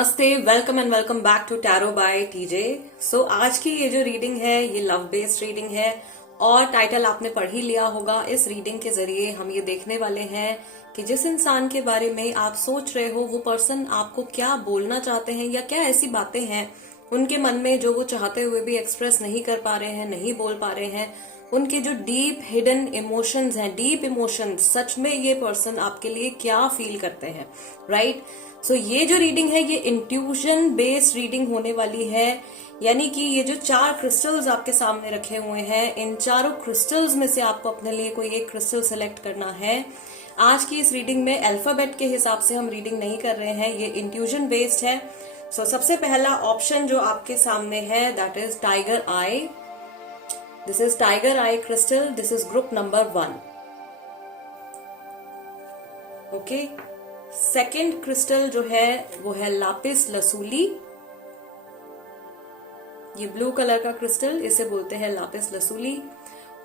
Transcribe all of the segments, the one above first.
नमस्ते, welcome and welcome back to tarot by TJ. So आज की ये जो रीडिंग है ये लव बेस्ड रीडिंग है और टाइटल आपने पढ़ ही लिया होगा। इस रीडिंग के जरिए हम ये देखने वाले हैं कि जिस इंसान के बारे में आप सोच रहे हो वो पर्सन आपको क्या बोलना चाहते हैं या क्या ऐसी बातें हैं उनके मन में जो वो चाहते हुए भी एक्सप्रेस नहीं कर पा रहे हैं, नहीं बोल पा रहे हैं। उनके जो डीप हिडन इमोशंस हैं, डीप इमोशंस, सच में ये पर्सन आपके लिए क्या फील करते हैं, राइट? सो ये जो रीडिंग है ये इंट्यूशन बेस्ड रीडिंग होने वाली है। यानी कि ये जो 4 क्रिस्टल्स आपके सामने रखे हुए हैं, इन चारों क्रिस्टल्स में से आपको अपने लिए कोई एक क्रिस्टल सेलेक्ट करना है। आज की इस रीडिंग में अल्फाबेट के हिसाब से हम रीडिंग नहीं कर रहे हैं, ये इंट्यूशन बेस्ड है। सो सबसे पहला ऑप्शन जो आपके सामने है that is tiger I. This is tiger I crystal, this is group number 1। Okay, second crystal जो है वो है लापिस लसूली। ये ब्लू कलर का क्रिस्टल, इसे बोलते हैं लापिस लसूली।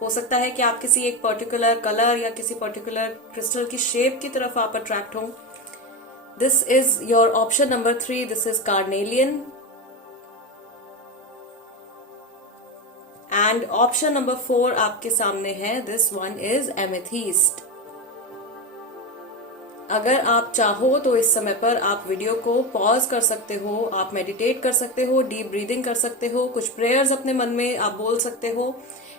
हो सकता है कि आप किसी एक पर्टिकुलर कलर या किसी पर्टिकुलर क्रिस्टल की शेप की तरफ आप अट्रैक्ट हो। This is your option number 3, this is carnelian. And option number 4 आपके सामने है, दिस वन इज एमेथीस्ट। अगर आप चाहो तो इस समय पर आप वीडियो को पॉज कर सकते हो, आप मेडिटेट कर सकते हो, डीप ब्रीदिंग कर सकते हो, कुछ प्रेयर्स अपने मन में आप बोल सकते हो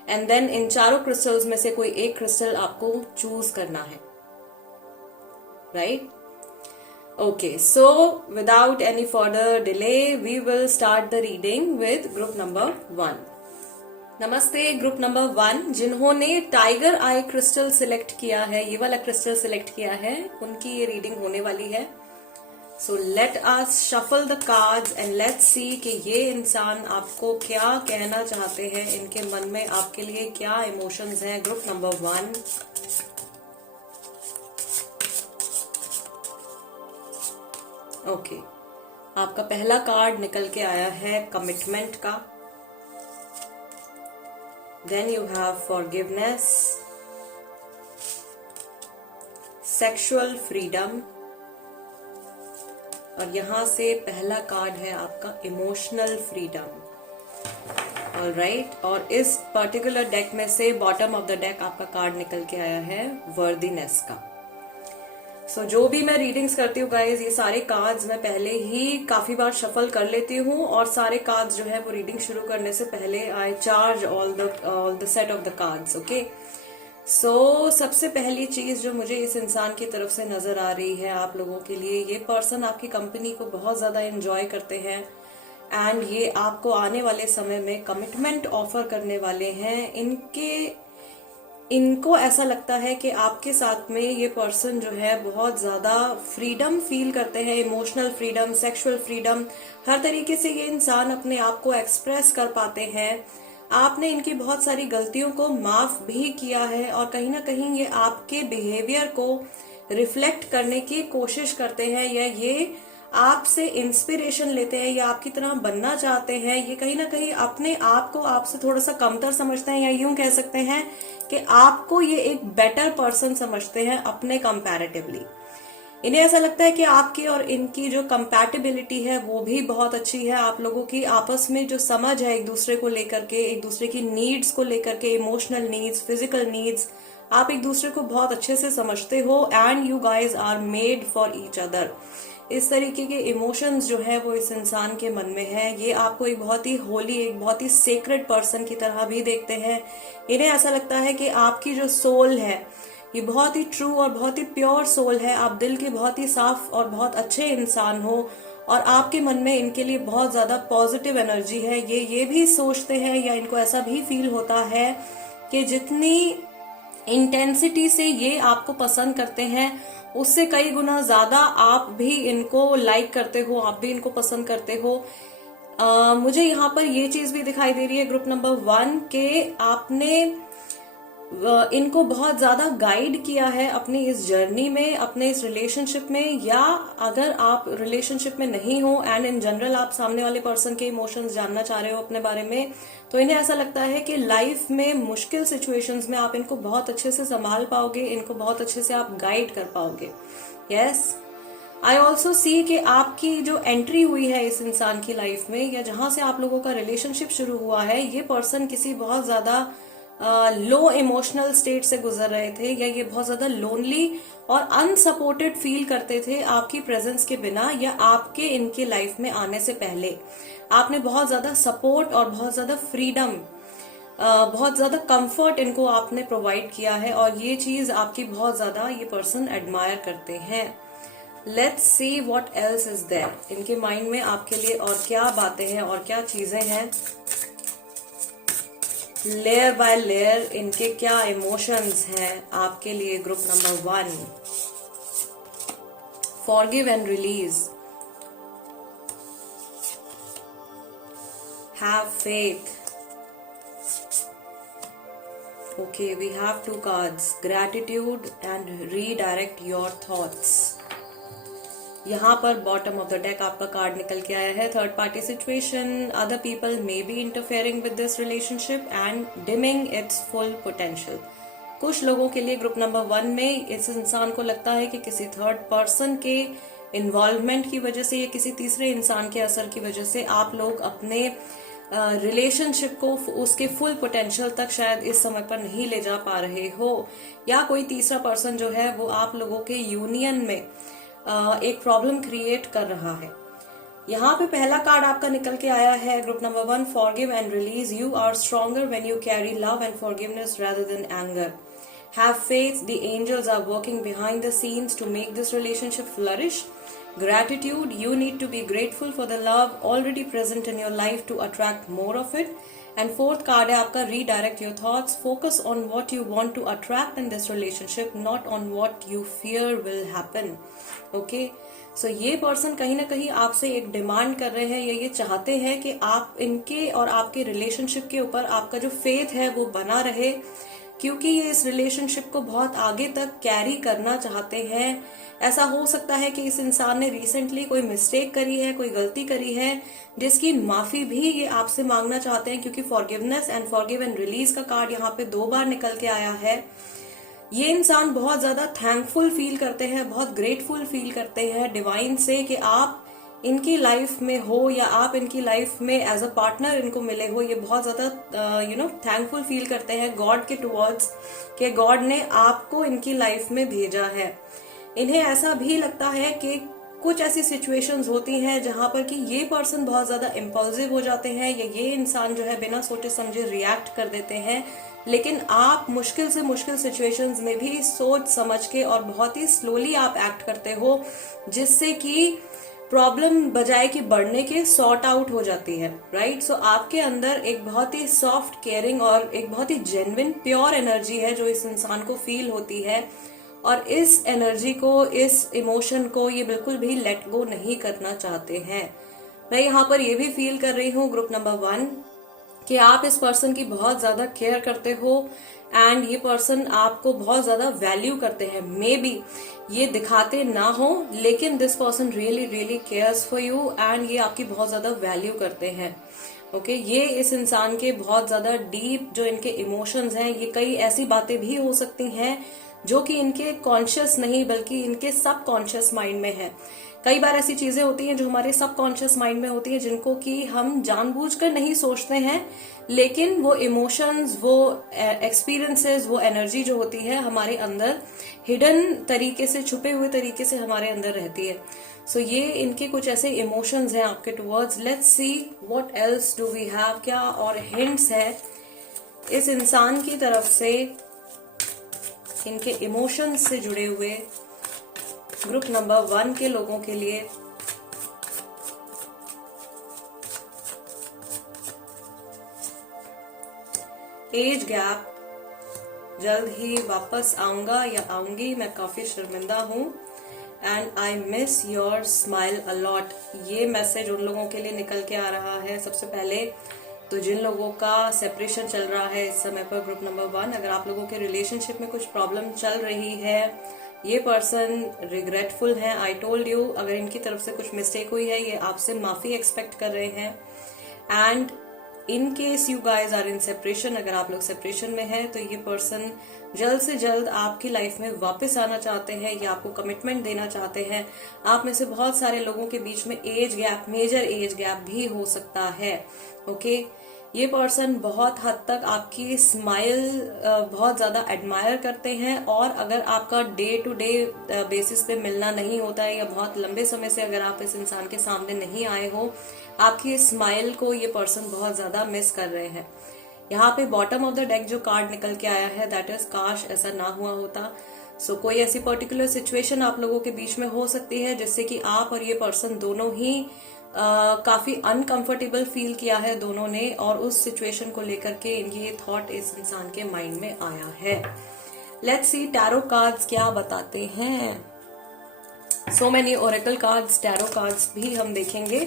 एंड देन इन चारों क्रिस्टल्स में से कोई एक क्रिस्टल आपको चूज करना है, right? Okay, so without any further delay we will start the reading with group number 1। नमस्ते ग्रुप नंबर 1, जिन्होंने टाइगर आई क्रिस्टल सिलेक्ट किया है, ये वाला क्रिस्टल सिलेक्ट किया है, उनकी ये रीडिंग होने वाली है। So let us shuffle the cards and let's see कि ये इंसान आपको क्या कहना चाहते हैं, इनके मन में आपके लिए क्या इमोशंस हैं। ग्रुप नंबर 1, ओके, आपका पहला कार्ड निकल के आया है कमिटमेंट का। Then you have forgiveness, sexual freedom, और यहां से पहला कार्ड है आपका इमोशनल फ्रीडम। ऑलराइट, और इस पर्टिकुलर डेक में से बॉटम ऑफ द डेक आपका कार्ड निकल के आया है वर्दीनेस का। सो जो भी मैं रीडिंग्स करती हूँ गाइज, ये सारे कार्ड्स मैं पहले ही काफी बार शफल कर लेती हूँ और सारे कार्ड्स जो है वो रीडिंग शुरू करने से पहले I charge all the set of the cards. Okay, so सबसे पहली चीज जो मुझे इस इंसान की तरफ से नजर आ रही है आप लोगों के लिए, ये पर्सन आपकी कंपनी को बहुत ज्यादा एंजॉय करते हैं एंड ये आपको आने वाले समय में कमिटमेंट ऑफर करने वाले हैं। इनको ऐसा लगता है कि आपके साथ में ये पर्सन जो है बहुत ज्यादा फ्रीडम फील करते हैं, इमोशनल फ्रीडम, सेक्सुअल फ्रीडम, हर तरीके से ये इंसान अपने आप को एक्सप्रेस कर पाते हैं। आपने इनकी बहुत सारी गलतियों को माफ भी किया है और कहीं ना कहीं ये आपके बिहेवियर को रिफ्लेक्ट करने की कोशिश करते हैं या ये आपसे इंस्पिरेशन लेते हैं या आपकी तरह बनना चाहते हैं। ये कहीं ना कहीं अपने आप को आपसे थोड़ा सा कमतर समझते हैं या यूं कह सकते हैं कि आपको ये एक बेटर पर्सन समझते हैं अपने कंपैरेटिवली। इन्हें ऐसा लगता है कि आपकी और इनकी जो कंपैटिबिलिटी है वो भी बहुत अच्छी है। आप लोगों की आपस में जो समझ है एक दूसरे को लेकर के, एक दूसरे की नीड्स को लेकर के, इमोशनल नीड्स, फिजिकल नीड्स, आप एक दूसरे को बहुत अच्छे से समझते हो and you guys are made for each other. इस तरीके के इमोशंस जो है वो इस इंसान के मन में है। ये आपको एक बहुत ही होली, एक बहुत ही सेक्रेड पर्सन की तरह भी देखते हैं। इन्हें ऐसा लगता है कि आपकी जो सोल है ये बहुत ही ट्रू और बहुत ही प्योर सोल है। आप दिल के बहुत ही साफ और बहुत अच्छे इंसान हो और आपके मन में इनके लिए बहुत ज्यादा पॉजिटिव एनर्जी है। ये भी सोचते हैं या इनको ऐसा भी फील होता है कि जितनी इंटेंसिटी से ये आपको पसंद करते हैं उससे कई गुना ज्यादा आप भी इनको लाइक करते हो, आप भी इनको पसंद करते हो। मुझे यहाँ पर ये चीज भी दिखाई दे रही है ग्रुप नंबर 1 के आपने इनको बहुत ज्यादा गाइड किया है अपनी इस जर्नी में, अपने इस रिलेशनशिप में, या अगर आप रिलेशनशिप में नहीं हो एंड इन जनरल आप सामने वाले पर्सन के इमोशंस जानना चाह रहे हो अपने बारे में, तो इन्हें ऐसा लगता है कि लाइफ में मुश्किल सिचुएशंस में आप इनको बहुत अच्छे से संभाल पाओगे, इनको बहुत अच्छे से आप गाइड कर पाओगे। यस, आई ऑल्सो सी कि आपकी जो एंट्री हुई है इस इंसान की लाइफ में, या जहां से आप लोगों का रिलेशनशिप शुरू हुआ है, ये पर्सन किसी बहुत ज्यादा लो इमोशनल स्टेट से गुजर रहे थे, या ये बहुत ज्यादा लोनली और अनसपोर्टेड फील करते थे आपकी प्रेजेंस के बिना, या आपके इनके लाइफ में आने से पहले आपने बहुत ज्यादा सपोर्ट और बहुत ज्यादा फ्रीडम, बहुत ज्यादा कंफर्ट इनको आपने प्रोवाइड किया है, और ये चीज आपकी बहुत ज्यादा ये पर्सन एडमायर करते हैं। Let's see what else is there. इनके माइंड में आपके लिए और क्या बातें हैं और क्या चीजें हैं, लेयर बाय लेयर इनके क्या इमोशंस हैं आपके लिए। Group number 1, forgive and release, have faith. Okay, we have 2 cards, gratitude and redirect your thoughts. यहाँ पर बॉटम ऑफ द डेक आपका कार्ड निकल के आया है third party situation, other people may be interfering with this relationship and dimming it's full potential. कुछ लोगों के लिए ग्रुप नंबर 1 में इस इंसान को लगता है कि किसी थर्ड पर्सन के इन्वॉल्वमेंट की वजह से या किसी तीसरे इंसान के असर की वजह से आप लोग अपने रिलेशनशिप को उसके फुल पोटेंशियल तक शायद इस समय पर नहीं ले जा पा रहे हो, या कोई तीसरा पर्सन जो है वो आप लोगों के यूनियन में एक प्रॉब्लम क्रिएट कर रहा है। यहाँ पे पहला कार्ड आपका निकल के आया है group number 1, forgive and release. You are stronger when you carry love and forgiveness rather than anger. Have faith, the angels are working behind the scenes to make this relationship flourish. Gratitude, you need to be grateful for the love already present in your life to attract more of it. And fourth card है आपका redirect your thoughts, focus on what you want to attract in this relationship, not on what you fear will happen. Okay, so ये person कहीं ना कहीं आपसे एक demand कर रहे हैं, या ये चाहते हैं कि आप इनके और आपके रिलेशनशिप के ऊपर आपका जो फेथ है वो बना रहे, क्योंकि ये इस रिलेशनशिप को बहुत आगे तक कैरी करना चाहते हैं। ऐसा हो सकता है कि इस इंसान ने रिसेंटली कोई मिस्टेक करी है, कोई गलती करी है, जिसकी माफी भी ये आपसे मांगना चाहते हैं, क्योंकि forgiveness and forgive and release का कार्ड यहाँ पे 2 बार निकल के आया है। ये इंसान बहुत ज्यादा थैंकफुल फील करते हैं, बहुत ग्रेटफुल फील करते हैं डिवाइन से कि आप इनकी लाइफ में हो, या आप इनकी लाइफ में एज अ पार्टनर इनको मिले हो। ये बहुत ज्यादा थैंकफुल फील करते हैं गॉड के टुवर्ड्स कि गॉड ने आपको इनकी लाइफ में भेजा है। इन्हें ऐसा भी लगता है कि कुछ ऐसी सिचुएशंस होती हैं जहां पर कि ये पर्सन बहुत ज्यादा इम्पल्सिव हो जाते हैं, या ये इंसान जो है बिना सोचे समझे रिएक्ट कर देते हैं, लेकिन आप मुश्किल से मुश्किल सिचुएशंस में भी सोच समझ के और बहुत ही स्लोली आप एक्ट करते हो, जिससे कि प्रॉब्लम बजाय कि बढ़ने के सॉर्ट आउट हो जाती है। राइट, सो आपके अंदर एक बहुत ही सॉफ्ट केयरिंग और एक बहुत ही जेन्युइन प्योर एनर्जी है जो इस इंसान को फील होती है, और इस एनर्जी को, इस इमोशन को ये बिल्कुल भी लेट गो नहीं करना चाहते हैं। मैं यहाँ पर ये भी फील कर रही हूँ ग्रुप नंबर 1 कि आप इस पर्सन की बहुत ज्यादा केयर करते हो, एंड ये पर्सन आपको बहुत ज्यादा वैल्यू करते हैं। मे बी ये दिखाते ना हो, लेकिन this person really really cares for you, and ये आपकी बहुत ज्यादा वैल्यू करते हैं। ओके, ये इस इंसान के बहुत ज्यादा डीप जो इनके इमोशंस हैं, ये कई ऐसी बातें भी हो सकती हैं जो कि इनके कॉन्शियस नहीं बल्कि इनके सब कॉन्शियस माइंड में है। कई बार ऐसी चीजें होती हैं जो हमारे सब कॉन्शियस माइंड में होती हैं, जिनको कि हम जानबूझकर नहीं सोचते हैं, लेकिन वो इमोशंस, वो एक्सपीरियंसेस, वो एनर्जी जो होती है हमारे अंदर हिडन तरीके से, छुपे हुए तरीके से हमारे अंदर रहती है। सो ये इनके कुछ ऐसे इमोशंस हैं आपके towards. Let's see what else do we have, क्या और हिंट्स है इस इंसान की तरफ से इनके इमोशंस से जुड़े हुए ग्रुप नंबर 1 के लोगों के लिए। एज गैप, जल्द ही वापस आऊंगा या आऊंगी, मैं काफी शर्मिंदा हूं, and I miss your smile a lot. ये मैसेज उन लोगों के लिए निकल के आ रहा है। सबसे पहले तो जिन लोगों का सेपरेशन चल रहा है इस समय पर ग्रुप नंबर 1, अगर आप लोगों के रिलेशनशिप में कुछ प्रॉब्लम चल रही है, ये पर्सन रिग्रेटफुल है। आई टोल्ड यू, अगर इनकी तरफ से कुछ मिस्टेक हुई है, ये आपसे माफी एक्सपेक्ट कर रहे हैं, and in case you guys are in separation, अगर आप लोग सेपरेशन में हैं तो ये पर्सन जल्द से जल्द आपकी लाइफ में वापस आना चाहते हैं या आपको कमिटमेंट देना चाहते हैं। आप में से बहुत सारे लोगों के बीच में age gap, major age gap भी हो सकता है। ओके, ये पर्सन बहुत हद तक आपकी स्माइल बहुत ज्यादा एडमायर करते हैं, और अगर आपका डे टू डे बेसिस पे मिलना नहीं होता है या बहुत लंबे समय से अगर आप इस इंसान के सामने नहीं आए हो, आपकी स्माइल को ये पर्सन बहुत ज्यादा मिस कर रहे हैं। यहाँ पे बॉटम ऑफ द डेक जो कार्ड निकल के आया है दैट इज काश ऐसा ना हुआ होता। सो कोई ऐसी पर्टिकुलर सिचुएशन आप लोगों के बीच में हो सकती है जिससे कि आप और ये पर्सन दोनों ही काफी अनकंफर्टेबल फील किया है दोनों ने, और उस सिचुएशन को लेकर के ये थॉट इस इंसान के माइंड में आया है। लेट्स सी टैरो कार्ड्स क्या बताते हैं। So many Oracle cards, tarot cards भी हम देखेंगे।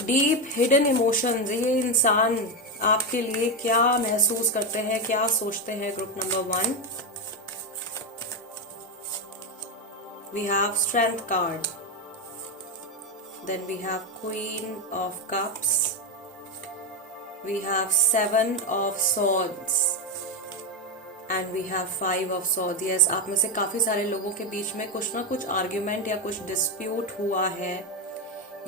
डीप हिडन इमोशंस, ये इंसान आपके लिए क्या महसूस करते हैं, क्या सोचते हैं। Group number 1, we have strength card, then we have Queen of Cups, we have 7 of Swords and we have 5 of Swords। yes, आप में से काफी सारे लोगों के बीच में कुछ ना कुछ आर्ग्यूमेंट या कुछ डिस्प्यूट हुआ है।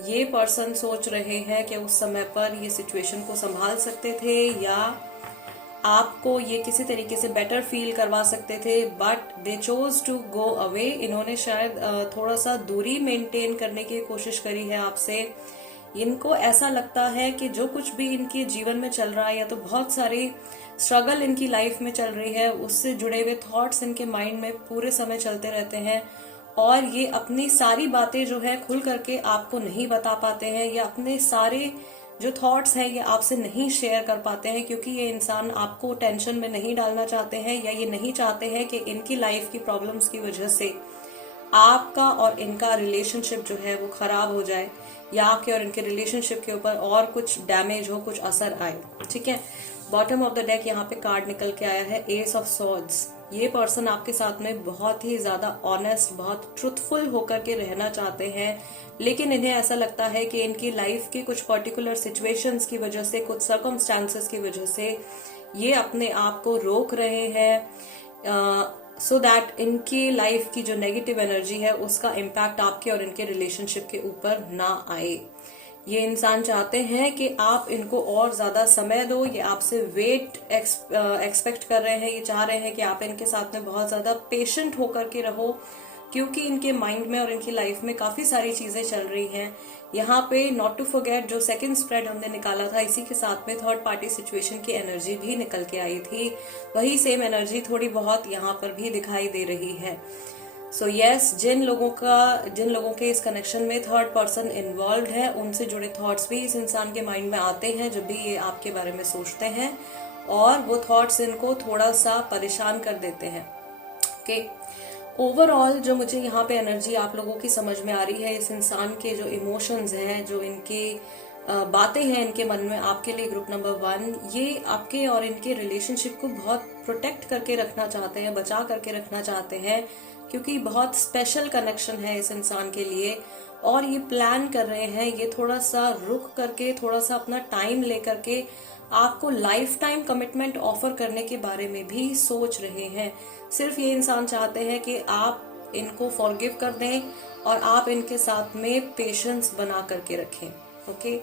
ये पर्सन सोच रहे हैं कि उस समय पर ये सिचुएशन को संभाल सकते थे या आपको ये किसी तरीके से बेटर फील करवा सकते थे, but they chose to go away. इन्होंने शायद थोड़ा सा दूरी मेंटेन करने की कोशिश करी है आपसे। इनको ऐसा लगता है कि जो कुछ भी इनके जीवन में चल रहा है या तो बहुत सारी स्ट्रगल इनकी लाइफ में चल रही है, उससे जुड़े हुए थॉट्स इनके माइंड में पूरे समय चलते रहते हैं, और ये अपनी सारी बातें जो है खुल करके आपको नहीं बता पाते हैं या अपने सारे जो थॉट्स हैं ये आपसे नहीं शेयर कर पाते हैं, क्योंकि ये इंसान आपको टेंशन में नहीं डालना चाहते हैं या ये नहीं चाहते हैं कि इनकी लाइफ की प्रॉब्लम्स की वजह से आपका और इनका रिलेशनशिप जो है वो खराब हो जाए या आपके और इनके रिलेशनशिप के ऊपर और कुछ डैमेज हो, कुछ असर आए। ठीक है, बॉटम ऑफ द डेक यहाँ पे कार्ड निकल के आया है एस ऑफ सॉर्ड्स। ये पर्सन आपके साथ में बहुत ही ज्यादा ऑनेस्ट, बहुत ट्रुथफुल होकर के रहना चाहते हैं, लेकिन इन्हें ऐसा लगता है कि इनकी लाइफ की कुछ पर्टिकुलर सिचुएशंस की वजह से, कुछ सर्कमस्टांसेस की वजह से ये अपने आप को रोक रहे हैं सो दैट इनकी लाइफ की जो नेगेटिव एनर्जी है उसका इम्पैक्ट आपके और इनके रिलेशनशिप के ऊपर ना आए। ये इंसान चाहते हैं कि आप इनको और ज्यादा समय दो, ये आपसे वेट एक्सपेक्ट कर रहे हैं, ये चाह रहे हैं कि आप इनके साथ में बहुत ज्यादा पेशेंट होकर के रहो, क्योंकि इनके माइंड में और इनकी लाइफ में काफी सारी चीजें चल रही हैं। यहाँ पे नॉट टू फॉरगेट जो सेकंड स्प्रेड हमने निकाला था, इसी के साथ में थर्ड पार्टी सिचुएशन की एनर्जी भी निकल के आई थी। वही सेम एनर्जी थोड़ी बहुत यहाँ पर भी दिखाई दे रही है। सो यस, जिन लोगों के इस कनेक्शन में थर्ड पर्सन इन्वॉल्व है, उनसे जुड़े थॉट्स भी इस इंसान के माइंड में आते हैं जब भी ये आपके बारे में सोचते हैं, और वो थॉट्स इनको थोड़ा सा परेशान कर देते हैं। ओके, ओवरऑल जो मुझे यहाँ पे एनर्जी आप लोगों की समझ में आ रही है, इस इंसान के जो इमोशंस हैं, जो इनके बातें हैं इनके मन में आपके लिए, ग्रुप नंबर 1, ये आपके और इनके रिलेशनशिप को बहुत प्रोटेक्ट करके रखना चाहते हैं, बचा करके रखना चाहते हैं, क्योंकि बहुत स्पेशल कनेक्शन है इस इंसान के लिए, और ये प्लान कर रहे हैं, ये थोड़ा सा रुक करके, थोड़ा सा अपना टाइम लेकर के आपको लाइफ टाइम कमिटमेंट ऑफर करने के बारे में भी सोच रहे हैं। सिर्फ ये इंसान चाहते हैं कि आप इनको फॉरगिव कर दें और आप इनके साथ में पेशेंस बना करके रखें। Okay,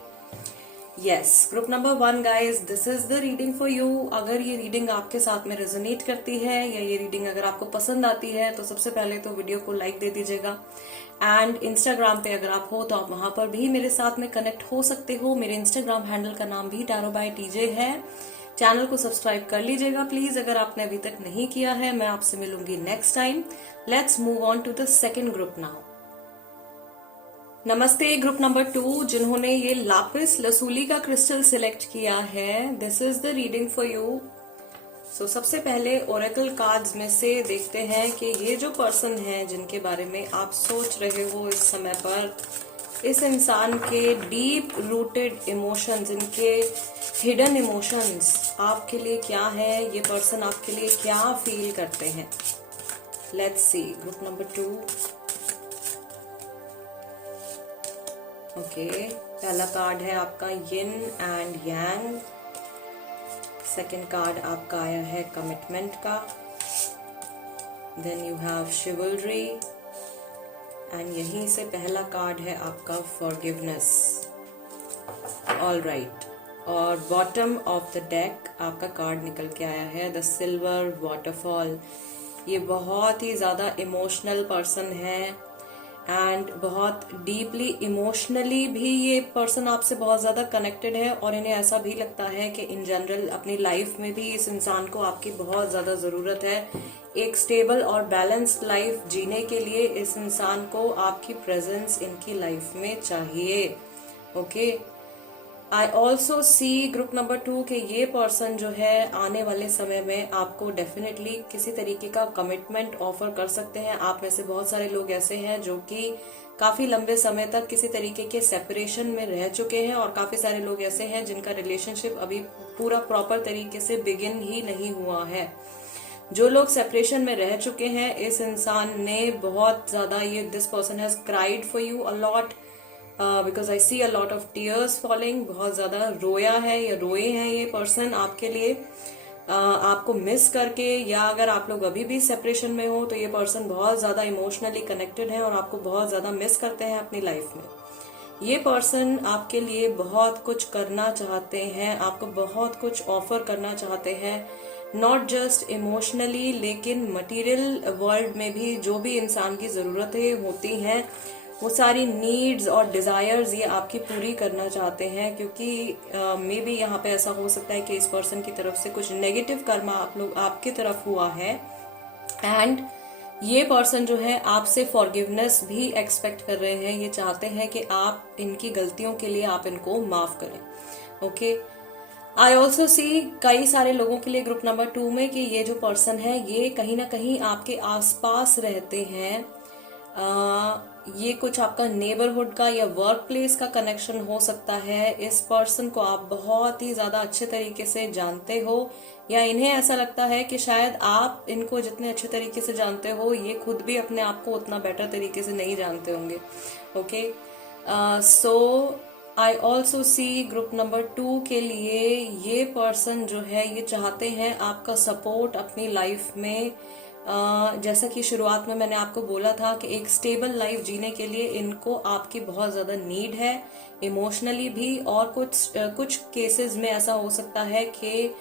yes, group number 1 guys, this is the reading for you. अगर ये रीडिंग आपके साथ में रेजोनेट करती है या ये रीडिंग अगर आपको पसंद आती है तो सबसे पहले तो वीडियो को लाइक दे दीजिएगा, एंड इंस्टाग्राम पे अगर आप हो तो आप वहां पर भी मेरे साथ में कनेक्ट हो सकते हो। मेरे इंस्टाग्राम हैंडल का नाम भी टैरो बाय टीजे है। चैनल को सब्सक्राइब कर लीजिएगा प्लीज अगर आपने अभी तक नहीं किया है। मैं आपसे मिलूंगी next time. Let's move on to the second group now. नमस्ते ग्रुप नंबर 2, जिन्होंने ये लापिस लसूली का क्रिस्टल सिलेक्ट किया है, this is the reading for you. So सबसे पहले ओरेकल कार्ड्स में से देखते हैं कि ये जो पर्सन है जिनके बारे में आप सोच रहे हो इस समय पर, इस इंसान के डीप रूटेड इमोशंस, इनके हिडन इमोशंस आपके लिए क्या है, ये पर्सन आपके लिए क्या फील करते हैं। Let's see group number 2। Okay, पहला कार्ड है आपका yin and yang, second card आपका आया है कमिटमेंट का, then you have chivalry, and यहीं से पहला कार्ड है आपका फॉरगिवनेस। ऑल राइट, और बॉटम ऑफ द डेक आपका कार्ड निकल के आया है द सिल्वर वाटरफॉल। ये बहुत ही ज्यादा इमोशनल पर्सन है एंड बहुत डीपली इमोशनली भी ये पर्सन आपसे बहुत ज्यादा कनेक्टेड है, और इन्हें ऐसा भी लगता है कि इन जनरल अपनी लाइफ में भी इस इंसान को आपकी बहुत ज्यादा जरूरत है। एक स्टेबल और बैलेंस्ड लाइफ जीने के लिए इस इंसान को आपकी प्रेजेंस इनकी लाइफ में चाहिए। Okay, I also see group number 2 के ये पर्सन जो है आने वाले समय में आपको डेफिनेटली किसी तरीके का कमिटमेंट ऑफर कर सकते हैं। आप में से बहुत सारे लोग ऐसे हैं जो कि काफी लंबे समय तक किसी तरीके के सेपरेशन में रह चुके हैं, और काफी सारे लोग ऐसे हैं जिनका रिलेशनशिप अभी पूरा प्रॉपर तरीके से बिगिन ही नहीं हुआ है। जो लोग सेपरेशन में रह चुके हैं, इस इंसान ने बहुत ज्यादा, ये this person has cried for you a lot, because I see a lot of tears falling. बहुत ज्यादा रोया है या रोए हैं ये पर्सन आपके लिए, आपको मिस करके, या अगर आप लोग अभी भी सेपरेशन में हो तो ये पर्सन बहुत ज्यादा इमोशनली कनेक्टेड है और आपको बहुत ज्यादा मिस करते हैं अपनी लाइफ में। ये पर्सन आपके लिए बहुत कुछ करना चाहते हैं, आपको बहुत कुछ ऑफर करना चाहते हैं, नॉट जस्ट इमोशनली लेकिन मटेरियल वर्ल्ड में भी जो भी इंसान की जरूरतें होती हैं वो सारी नीड्स और डिजायर्स ये आपकी पूरी करना चाहते हैं, क्योंकि मे बी यहाँ पे ऐसा हो सकता है कि इस पर्सन की तरफ से कुछ नेगेटिव कर्मा आप लोग आपकी तरफ हुआ है, एंड ये पर्सन जो है आपसे फॉरगिवनेस भी एक्सपेक्ट कर रहे हैं। ये चाहते हैं कि आप इनकी गलतियों के लिए आप इनको माफ करें। ओके, आई ऑल्सो सी कई सारे लोगों के लिए ग्रुप नंबर 2 में कि ये जो पर्सन है ये कहीं ना कहीं आपके आसपास रहते हैं। ये कुछ आपका नेबरहुड का या वर्क प्लेस का कनेक्शन हो सकता है। इस पर्सन को आप बहुत ही ज्यादा अच्छे तरीके से जानते हो, या इन्हें ऐसा लगता है कि शायद आप इनको जितने अच्छे तरीके से जानते हो ये खुद भी अपने आप को उतना बेटर तरीके से नहीं जानते होंगे। Okay, so I also see group number 2 के लिए ये पर्सन जो है ये चाहते हैं आपका सपोर्ट अपनी लाइफ में। जैसा कि शुरुआत में मैंने आपको बोला था कि एक स्टेबल लाइफ जीने के लिए इनको आपकी बहुत ज्यादा नीड है, इमोशनली भी, और कुछ केसेस में ऐसा हो सकता है कि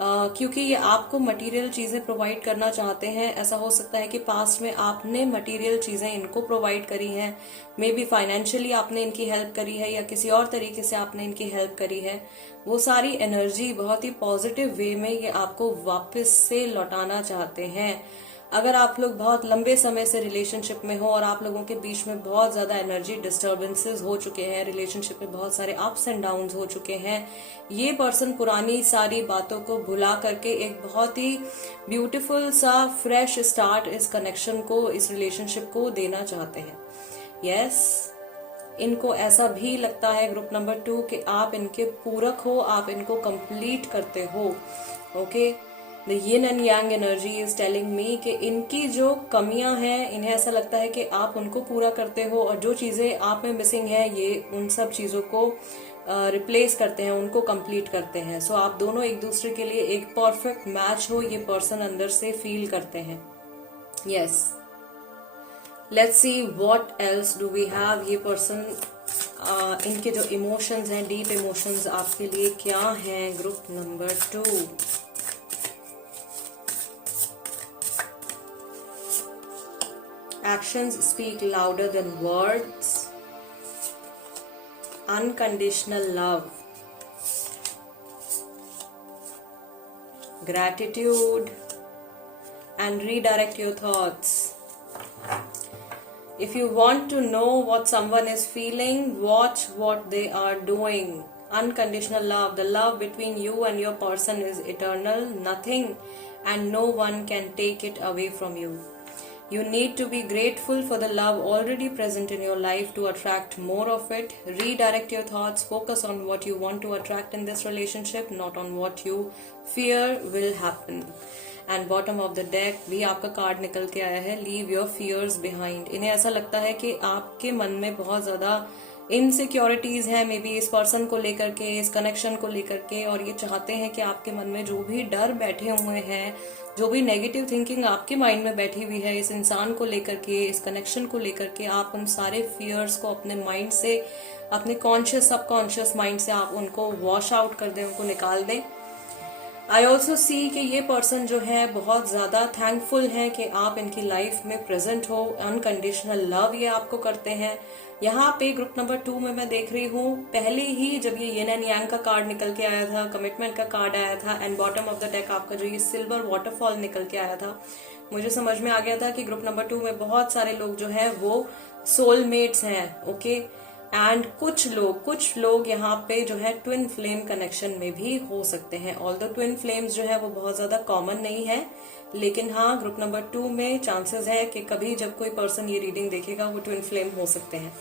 क्योंकि ये आपको मटेरियल चीजें प्रोवाइड करना चाहते हैं, ऐसा हो सकता है कि पास्ट में आपने मटेरियल चीजें इनको प्रोवाइड करी हैं, मे बी फाइनेंशियली आपने इनकी हेल्प करी है या किसी और तरीके से आपने इनकी हेल्प करी है। वो सारी एनर्जी बहुत ही पॉजिटिव वे में ये आपको वापस से लौटाना चाहते हैं। अगर आप लोग बहुत लंबे समय से रिलेशनशिप में हो और आप लोगों के बीच में बहुत ज्यादा एनर्जी डिस्टर्बेंसेस हो चुके हैं, रिलेशनशिप में बहुत सारे अप्स एंड डाउन्स हो चुके हैं, ये पर्सन पुरानी सारी बातों को भुला करके एक बहुत ही ब्यूटीफुल सा फ्रेश स्टार्ट इस कनेक्शन को, इस रिलेशनशिप को देना चाहते हैं। यस, इनको ऐसा भी लगता है ग्रुप नंबर 2 कि आप इनके पूरक हो, आप इनको कंप्लीट करते हो। Okay, the yin and Yang energy is telling me कि इनकी जो कमियां हैं इन्हें ऐसा लगता है कि आप उनको पूरा करते हो, और जो चीजें आप में मिसिंग है ये उन सब चीजों को रिप्लेस करते हैं, उनको कंप्लीट करते हैं। सो आप दोनों एक दूसरे के लिए एक परफेक्ट मैच हो, ये पर्सन अंदर से फील करते हैं। Yes, let's see what else do we have. ये पर्सन इनके जो इमोशंस हैं, डीप इमोशंस आपके लिए क्या हैं group number 2। Actions speak louder than words. Unconditional love. Gratitude. And redirect your thoughts. If you want to know what someone is feeling, watch what they are doing. Unconditional love. The love between you and your person is eternal. Nothing and no one can take it away from you. You need to be grateful for the love already present in your life to attract more of it. Redirect your thoughts. Focus on what you want to attract in this relationship, not on what you fear will happen. And bottom of the deck भी आपका card निकल के आया है, Leave your fears behind. इन्हें ऐसा लगता है कि आपके मन में बहुत ज्यादा इनसिक्योरिटीज हैं मे बी इस पर्सन को लेकर के, इस कनेक्शन को लेकर के, और ये चाहते हैं कि आपके मन में जो भी डर बैठे हुए हैं, जो भी नेगेटिव थिंकिंग आपके माइंड में बैठी हुई है इस इंसान को लेकर के, इस कनेक्शन को लेकर के, आप उन सारे फियर्स को अपने माइंड से, अपने कॉन्शियस सबकॉन्शियस माइंड से आप उनको वॉश आउट कर दें, उनको निकाल दें। आई ऑल्सो सी कि ये पर्सन जो है बहुत ज्यादा थैंकफुल है कि आप इनकी लाइफ में प्रेजेंट हो, अनकंडीशनल लव ये आपको करते हैं। यहाँ पे ग्रुप नंबर 2 में मैं देख रही हूँ, पहले ही जब ये येन एंड यांग का कार्ड निकल के आया था, कमिटमेंट का कार्ड आया था, and bottom of the deck आपका जो ये सिल्वर वाटरफॉल निकल के आया था, मुझे समझ में आ गया था कि ग्रुप नंबर 2 में बहुत सारे लोग जो है वो सोलमेट्स हैं, ओके। एंड कुछ लोग यहाँ पे जो है ट्विन फ्लेम कनेक्शन में भी हो सकते हैं। ऑल्दो ट्विन फ्लेम्स जो है वो बहुत ज्यादा कॉमन नहीं है, लेकिन हाँ ग्रुप नंबर 2 में चांसेस है कि कभी जब कोई पर्सन ये रीडिंग देखेगा वो ट्विन फ्लेम हो सकते हैं।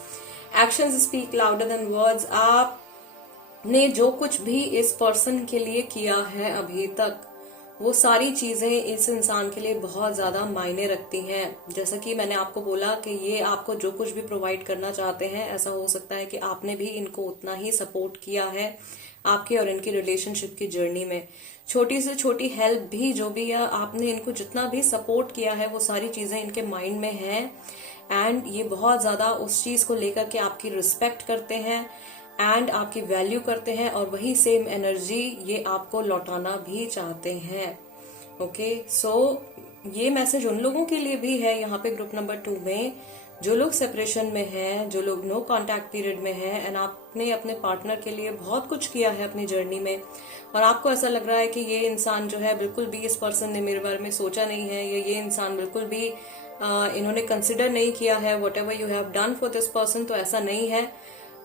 Actions speak louder than words. आपने जो कुछ भी इस पर्सन के लिए किया है अभी तक, वो सारी चीजें इस इंसान के लिए बहुत ज्यादा मायने रखती हैं। जैसा कि मैंने आपको बोला कि ये आपको जो कुछ भी प्रोवाइड करना चाहते हैं, ऐसा हो सकता है कि आपने भी इनको उतना ही सपोर्ट किया है आपके और इनकी रिलेशनशिप की जर्नी में। छोटी से छोटी हेल्प भी जो भी या आपने इनको जितना भी सपोर्ट किया है, वो सारी चीजें इनके माइंड में हैं। एंड ये बहुत ज्यादा उस चीज को लेकर के आपकी रिस्पेक्ट करते हैं एंड आपकी वैल्यू करते हैं, और वही सेम एनर्जी ये आपको लौटाना भी चाहते हैं। ओके, सो ये मैसेज उन लोगों के लिए भी है यहाँ पे ग्रुप नंबर 2 में, जो लोग सेपरेशन में हैं, जो लोग नो कांटेक्ट पीरियड में हैं, एंड आपने अपने पार्टनर के लिए बहुत कुछ किया है अपनी जर्नी में, और आपको ऐसा लग रहा है कि ये इंसान जो है बिल्कुल भी, इस पर्सन ने मेरे बारे में सोचा नहीं है, ये इंसान बिल्कुल भी इन्होंने कंसिडर नहीं किया है what ever you have done for this person. तो ऐसा नहीं है,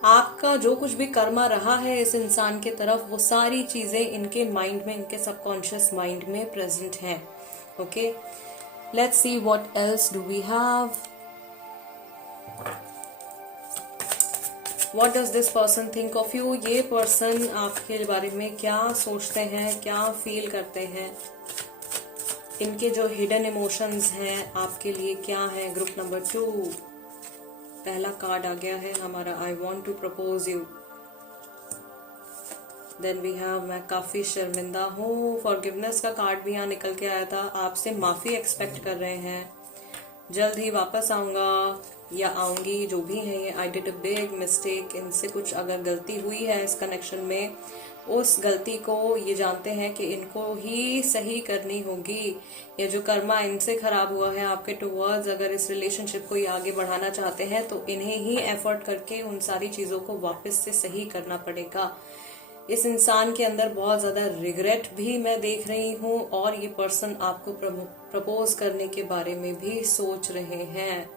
आपका जो कुछ भी कर्मा रहा है इस इंसान के तरफ, वो सारी चीजें इनके माइंड में, इनके सबकॉन्शियस माइंड में प्रेजेंट हैं। Okay, let's see what else do we have. What does this person think of you. ये पर्सन आपके बारे में क्या सोचते हैं, क्या फील करते हैं, इनके जो हिडन इमोशंस हैं आपके लिए क्या है। ग्रुप नंबर 2 पहला कार्ड आ गया है हमारा, I want to propose you. Then we have, मैं काफी शर्मिंदा हूँ। फॉरगिवनेस का कार्ड भी यहाँ निकल के आया था, आपसे माफी एक्सपेक्ट कर रहे हैं, जल्द ही वापस आऊंगा या आऊंगी, जो भी है ये। I did a big mistake, इनसे कुछ अगर गलती हुई है इस कनेक्शन में, उस गलती को ये जानते हैं कि इनको ही सही करनी होगी। या जो कर्मा इनसे खराब हुआ है आपके टुवर्ड्स, अगर इस रिलेशनशिप को ये आगे बढ़ाना चाहते हैं तो इन्हें ही एफर्ट करके उन सारी चीजों को वापस से सही करना पड़ेगा। इस इंसान के अंदर बहुत ज्यादा रिग्रेट भी मैं देख रही हूँ, और ये पर्सन आपको प्रपोज करने के बारे में भी सोच रहे हैं।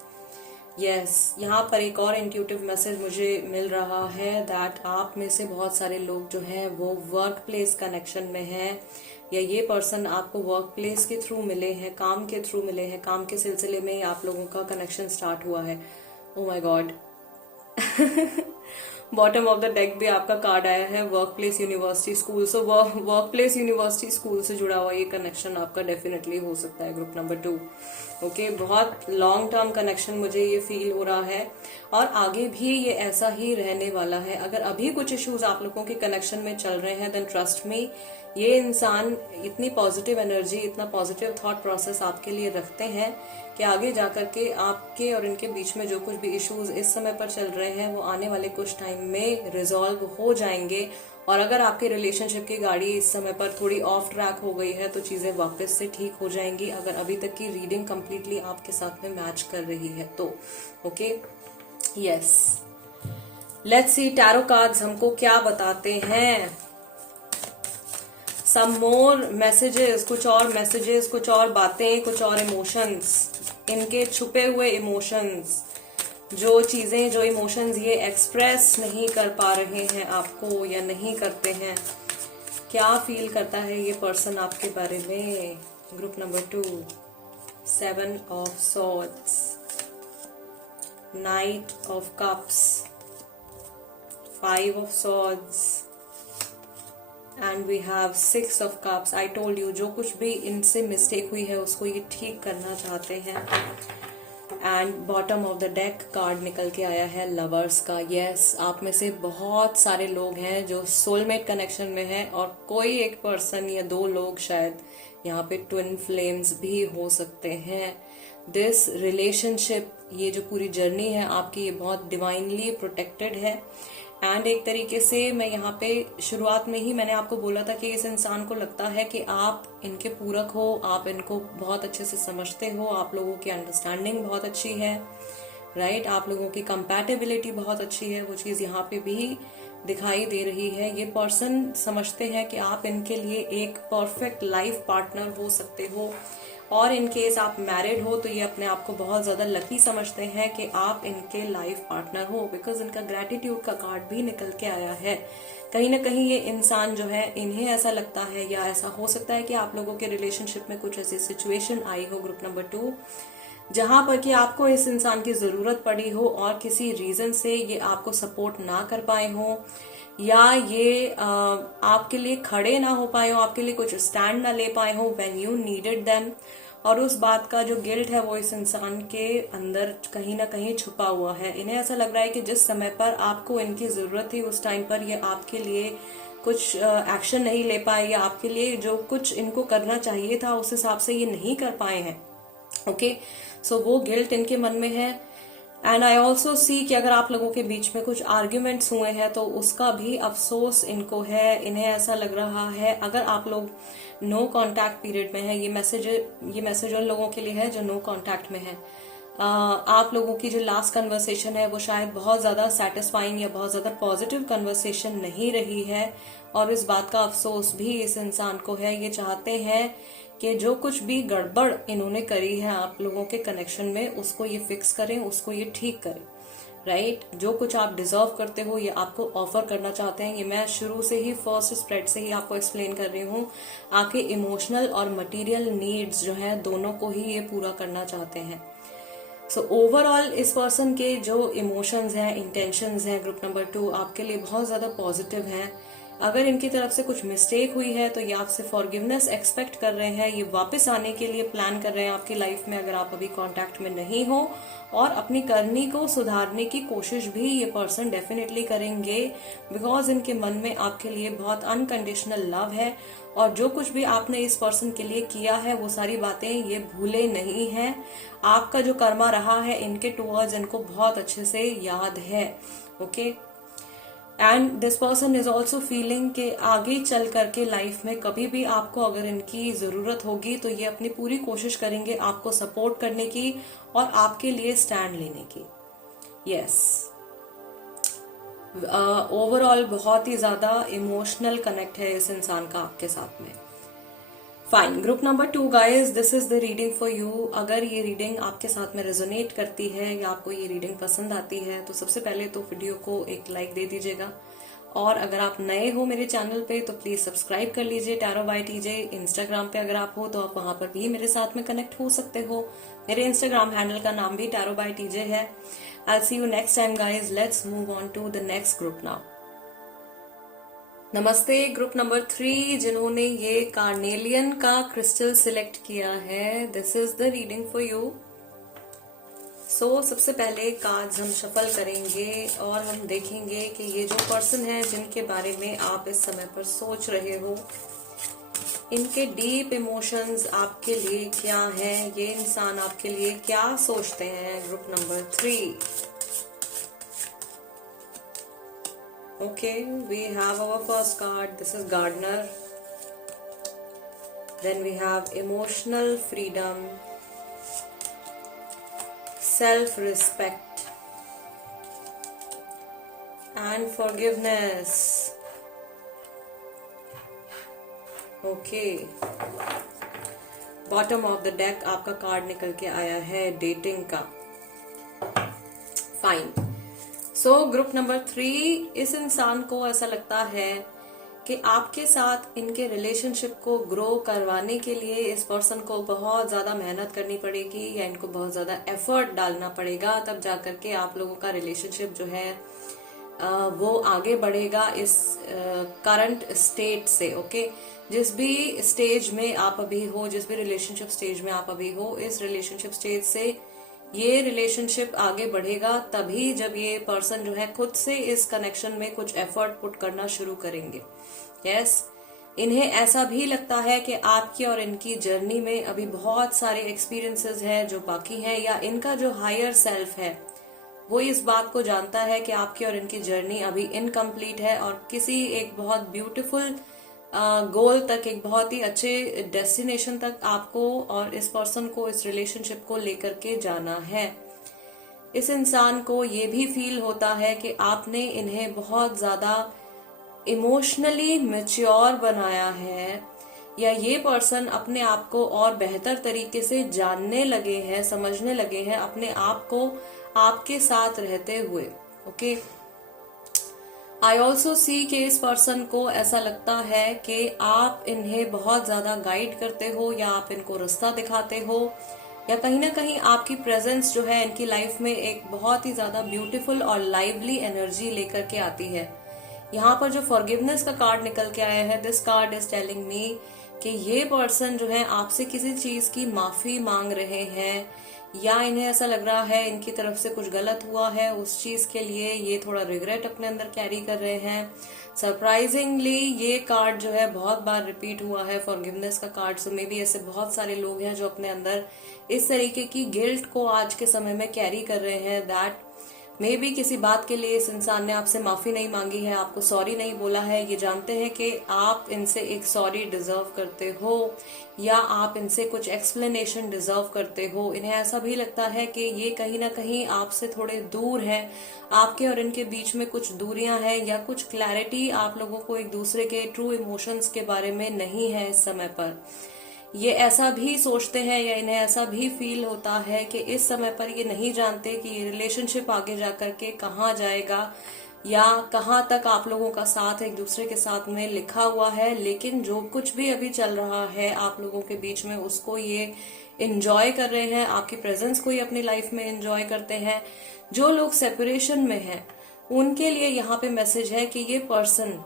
यस, यहाँ पर एक और इंट्यूटिव मैसेज मुझे मिल रहा है दैट आप में से बहुत सारे लोग जो हैं वो वर्क प्लेस कनेक्शन में हैं, या ये पर्सन आपको वर्क प्लेस के थ्रू मिले हैं, काम के थ्रू मिले हैं, काम के सिलसिले में आप लोगों का कनेक्शन स्टार्ट हुआ है। Oh my God, bottom of the deck भी आपका कार्ड आया है, work place university school. So work place university school से जुड़ा हुआ ये कनेक्शन आपका डेफिनेटली हो सकता है ग्रुप नंबर 2। ओके, बहुत लॉन्ग टर्म कनेक्शन मुझे ये फील हो रहा है, और आगे भी ये ऐसा ही रहने वाला है। अगर अभी कुछ इश्यूज आप लोगों के कनेक्शन में चल रहे हैं, देन ट्रस्ट मी, ये इंसान इतनी पॉजिटिव एनर्जी, इतना पॉजिटिव थॉट प्रोसेस आपके लिए रखते हैं कि आगे जाकर के आपके और इनके बीच में जो कुछ भी इश्यूज इस समय पर चल रहे हैं, वो आने वाले कुछ टाइम में रिजॉल्व हो जाएंगे। और अगर आपकी रिलेशनशिप की गाड़ी इस समय पर थोड़ी ऑफ ट्रैक हो गई है, तो चीजें वापस से ठीक हो जाएंगी, अगर अभी तक की रीडिंग कंप्लीटली आपके साथ में मैच कर रही है तो। Okay, yes, let's C tarot cards हमको क्या बताते हैं। सम मोर मैसेजेस, कुछ और मैसेजेस, कुछ और बातें, कुछ और इमोशंस, इनके छुपे हुए इमोशंस, जो चीजें, जो इमोशंस ये एक्सप्रेस नहीं कर पा रहे हैं आपको या नहीं करते हैं, क्या फील करता है ये पर्सन आपके बारे में। Group number 2 7 of swords, knight of cups, 5 of swords, and we have 6 of cups. I told you, जो कुछ भी इनसे मिस्टेक हुई है उसको ये ठीक करना चाहते हैं। And bottom of the deck card निकल के आया है लवर्स का। यस, आप में से बहुत सारे लोग हैं जो सोलमेट कनेक्शन में हैं, और कोई एक पर्सन या दो लोग शायद यहाँ पे ट्विन फ्लेम्स भी हो सकते हैं। दिस रिलेशनशिप, ये जो पूरी जर्नी है आपकी, ये बहुत डिवाइनली प्रोटेक्टेड है। एंड एक तरीके से मैं यहाँ पे शुरुआत में ही मैंने आपको बोला था कि इस इंसान को लगता है कि आप इनके पूरक हो, आप इनको बहुत अच्छे से समझते हो, आप लोगों की अंडरस्टैंडिंग बहुत अच्छी है, राइट? आप लोगों की कंपैटिबिलिटी बहुत अच्छी है। वो चीज यहाँ पे भी दिखाई दे रही है। ये पर्सन समझते हैं कि आप इनके लिए एक परफेक्ट लाइफ पार्टनर हो सकते हो, और इन केस आप मैरिड हो तो ये अपने आप को बहुत ज्यादा लकी समझते हैं कि आप इनके लाइफ पार्टनर हो, बिकॉज इनका ग्रेटिट्यूड का कार्ड भी निकल के आया है। कहीं ना कहीं ये इंसान जो है, इन्हें ऐसा लगता है, या ऐसा हो सकता है कि आप लोगों के रिलेशनशिप में कुछ ऐसी सिचुएशन आई हो, ग्रुप नंबर 2, जहां पर कि आपको इस इंसान की जरूरत पड़ी हो और किसी रीजन से ये आपको सपोर्ट ना कर पाए हो, या ये आपके लिए खड़े ना हो पाए हो, आपके लिए कुछ स्टैंड ना ले पाए हो व्हेन यू नीडेड देम। और उस बात का जो गिल्ट है वो इस इंसान के अंदर कहीं ना कहीं छुपा हुआ है। इन्हें ऐसा लग रहा है कि जिस समय पर आपको इनकी जरूरत थी उस टाइम पर ये आपके लिए कुछ एक्शन नहीं ले पाए, या आपके लिए जो कुछ इनको करना चाहिए था उस हिसाब से ये नहीं कर पाए हैं। ओके, सो वो गिल्ट इनके मन में है। एंड आई ऑल्सो सी कि अगर आप लोगों के बीच में कुछ आर्ग्यूमेंट्स हुए हैं तो उसका भी अफसोस इनको है। इन्हें ऐसा लग रहा है, अगर आप लोग नो कांटेक्ट पीरियड में है, ये मैसेज उन लोगों के लिए है जो नो कांटेक्ट में है। आप लोगों की जो लास्ट कन्वर्सेशन है वो शायद बहुत ज्यादा सेटिस्फाइंग या बहुत ज्यादा पॉजिटिव कन्वर्सेशन नहीं रही है, और इस बात का अफसोस भी इस इंसान को है। ये चाहते हैं कि जो कुछ भी गड़बड़ इन्होंने करी है आप लोगों के कनेक्शन में, उसको ये फिक्स करें, उसको ये ठीक करें, राइट? जो कुछ आप डिजर्व करते हो ये आपको ऑफर करना चाहते हैं। ये मैं शुरू से ही, फर्स्ट स्प्रेड से ही आपको एक्सप्लेन कर रही हूँ। आपके इमोशनल और मटेरियल नीड्स जो है दोनों को ही ये पूरा करना चाहते हैं। सो ओवरऑल इस पर्सन के जो इमोशंस हैं, इंटेंशंस हैं, ग्रुप नंबर 2 आपके लिए बहुत ज्यादा पॉजिटिव हैं। अगर इनकी तरफ से कुछ मिस्टेक हुई है तो ये आपसे फॉरगिवनेस एक्सपेक्ट कर रहे हैं। ये वापस आने के लिए प्लान कर रहे हैं आपकी लाइफ में, अगर आप अभी कांटेक्ट में नहीं हो, और अपनी करनी को सुधारने की कोशिश भी ये पर्सन डेफिनेटली करेंगे, बिकॉज इनके मन में आपके लिए बहुत अनकंडीशनल लव है। और जो कुछ भी आपने इस पर्सन के लिए किया है वो सारी बातें ये भूले नहीं हैं। आपका जो कर्मा रहा है इनके टुवर्ड्स, इनको बहुत अच्छे से याद है। Okay, and this person is also feeling कि आगे चल करके लाइफ में कभी भी आपको अगर इनकी जरूरत होगी तो ये अपनी पूरी कोशिश करेंगे आपको सपोर्ट करने की और आपके लिए स्टैंड लेने की। यस, ओवरऑल बहुत ही ज्यादा इमोशनल कनेक्ट है इस इंसान का आपके साथ में। Fine, group number 2 guys, this is the reading for you. अगर ये रीडिंग आपके साथ में रेजोनेट करती है या आपको ये रीडिंग पसंद आती है तो सबसे पहले तो वीडियो को एक लाइक दे दीजिएगा, और अगर आप नए हो मेरे चैनल पे तो प्लीज सब्सक्राइब कर लीजिए टैरो बाय टीजे। इंस्टाग्राम पे अगर आप हो तो आप वहां पर भी मेरे साथ में कनेक्ट हो सकते हो। मेरे इंस्टाग्राम हैंडल का नाम भी टैरो बाय टीजे है। I see you next time guys, let's move on to the next group now. नमस्ते ग्रुप नंबर 3 जिन्होंने ये कार्नेलियन का क्रिस्टल सिलेक्ट किया है, this is the reading for you. So सबसे पहले कार्ड्स हम शफल करेंगे और हम देखेंगे कि ये जो पर्सन है जिनके बारे में आप इस समय पर सोच रहे हो, इनके डीप इमोशंस आपके लिए क्या हैं, ये इंसान आपके लिए क्या सोचते हैं। Group number 3, okay, we have our first card, this is Gardener. Then we have emotional freedom, self-respect and forgiveness. Okay, bottom of the deck आपका कार्ड निकल के आया है डेटिंग का। फाइन, सो ग्रुप नंबर 3, इस इंसान को ऐसा लगता है कि आपके साथ इनके रिलेशनशिप को ग्रो करवाने के लिए इस पर्सन को बहुत ज्यादा मेहनत करनी पड़ेगी, या इनको बहुत ज्यादा एफर्ट डालना पड़ेगा, तब जाकर के आप लोगों का रिलेशनशिप जो है वो आगे बढ़ेगा इस करंट स्टेट से। ओके, जिस भी स्टेज में आप अभी हो, जिस भी रिलेशनशिप स्टेज में आप अभी हो, इस रिलेशनशिप स्टेज से ये रिलेशनशिप आगे बढ़ेगा तभी जब ये पर्सन जो है खुद से इस कनेक्शन में कुछ एफर्ट पुट करना शुरू करेंगे। यस, इन्हें ऐसा भी लगता है कि आपकी और इनकी जर्नी में अभी बहुत सारे एक्सपीरियंसेस हैं जो बाकी हैं, या इनका जो हायर सेल्फ है वो इस बात को जानता है कि आपकी और इनकी जर्नी अभी इनकम्प्लीट है और किसी एक बहुत ब्यूटीफुल गोल तक, एक बहुत ही अच्छे डेस्टिनेशन तक आपको और इस पर्सन को, इस रिलेशनशिप को लेकर के जाना है। इस इंसान को ये भी फील होता है कि आपने इन्हें बहुत ज्यादा इमोशनली मैच्योर बनाया है, या ये पर्सन अपने आप को और बेहतर तरीके से जानने लगे हैं, समझने लगे हैं अपने आप को आपके साथ रहते हुए। ओके, आई ऑल्सो सी कि इस पर्सन को ऐसा लगता है कि आप इन्हें बहुत ज्यादा गाइड करते हो, या आप इनको रास्ता दिखाते हो, या कहीं ना कहीं आपकी प्रेजेंस जो है इनकी लाइफ में एक बहुत ही ज्यादा ब्यूटीफुल और लाइवली एनर्जी लेकर के आती है। यहाँ पर जो फॉरगिवनेस का कार्ड निकल के आया है, this card is telling me कि ये पर्सन जो है आपसे किसी चीज की माफी मांग रहे हैं, या इन्हें ऐसा लग रहा है इनकी तरफ से कुछ गलत हुआ है, उस चीज के लिए ये थोड़ा रिग्रेट अपने अंदर कैरी कर रहे हैं। सरप्राइजिंगली ये कार्ड जो है बहुत बार रिपीट हुआ है, फॉरगिवनेस का कार्ड। सो मे बी ऐसे बहुत सारे लोग हैं जो अपने अंदर इस तरीके की गिल्ट को आज के समय में कैरी कर रहे हैं, दैट मे बी किसी बात के लिए इस इंसान ने आपसे माफी नहीं मांगी है, आपको सॉरी नहीं बोला है। ये जानते हैं कि आप इनसे एक सॉरी डिजर्व करते हो, या आप इनसे कुछ एक्सप्लेनेशन डिजर्व करते हो। इन्हें ऐसा भी लगता है कि ये कहीं ना कहीं आपसे थोड़े दूर है, आपके और इनके बीच में कुछ दूरियां हैं, या कुछ क्लैरिटी आप लोगों को एक दूसरे के ट्रू इमोशंस के बारे में नहीं है इस समय पर। ये ऐसा भी सोचते हैं, या इन्हें ऐसा भी फील होता है कि इस समय पर ये नहीं जानते कि ये रिलेशनशिप आगे जाकर के कहाँ जाएगा, या कहाँ तक आप लोगों का साथ एक दूसरे के साथ में लिखा हुआ है। लेकिन जो कुछ भी अभी चल रहा है आप लोगों के बीच में, उसको ये इंजॉय कर रहे हैं, आपकी प्रेजेंस को ये अपनी लाइफ में इंजॉय करते हैं। जो लोग सेपरेशन में हैं उनके लिए यहाँ पे मैसेज है कि ये पर्सन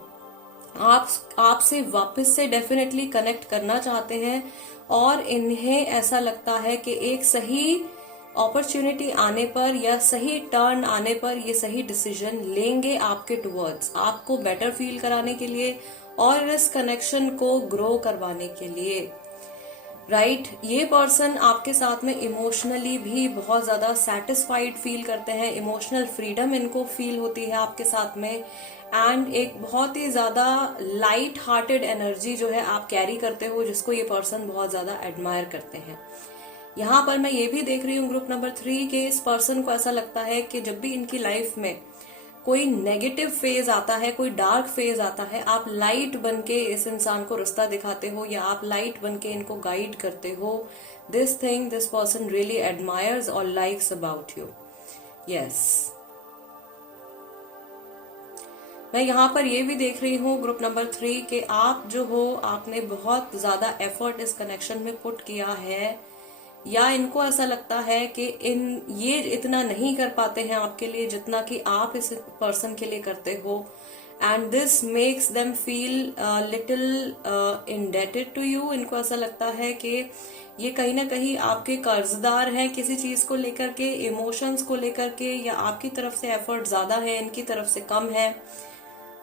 आपसे वापस से डेफिनेटली कनेक्ट करना चाहते हैं, और इन्हें ऐसा लगता है कि एक सही अपॉर्चुनिटी आने पर या सही टर्न आने पर ये सही डिसीजन लेंगे आपके टुवर्ड्स, आपको बेटर फील कराने के लिए और इस कनेक्शन को ग्रो करवाने के लिए। राइट, ये पर्सन आपके साथ में इमोशनली भी बहुत ज्यादा सेटिस्फाइड फील करते हैं, इमोशनल फ्रीडम इनको फील होती है आपके साथ में, एंड एक बहुत ही ज्यादा लाइट हार्टेड एनर्जी जो है आप कैरी करते हो, जिसको ये पर्सन बहुत ज्यादा एडमायर करते हैं। यहाँ पर मैं ये भी देख रही हूँ ग्रुप नंबर 3 के इस पर्सन को ऐसा लगता है कि जब भी इनकी लाइफ में कोई नेगेटिव फेज आता है, कोई डार्क फेज आता है, आप लाइट बन के इस इंसान को रास्ता दिखाते हो, या आप लाइट बन के इनको गाइड करते हो। This thing this person really admires और लाइक्स अबाउट यू। यस, मैं यहाँ पर ये भी देख रही हूँ ग्रुप नंबर 3 कि आप जो हो, आपने बहुत ज्यादा एफर्ट इस कनेक्शन में पुट किया है, या इनको ऐसा लगता है कि ये इतना नहीं कर पाते हैं आपके लिए जितना कि आप इस पर्सन के लिए करते हो, and this makes them feel little indebted to you. इनको ऐसा लगता है कि ये कहीं ना कहीं आपके कर्जदार हैं किसी चीज को लेकर के, इमोशंस को लेकर के, या आपकी तरफ से एफर्ट ज्यादा है, इनकी तरफ से कम है।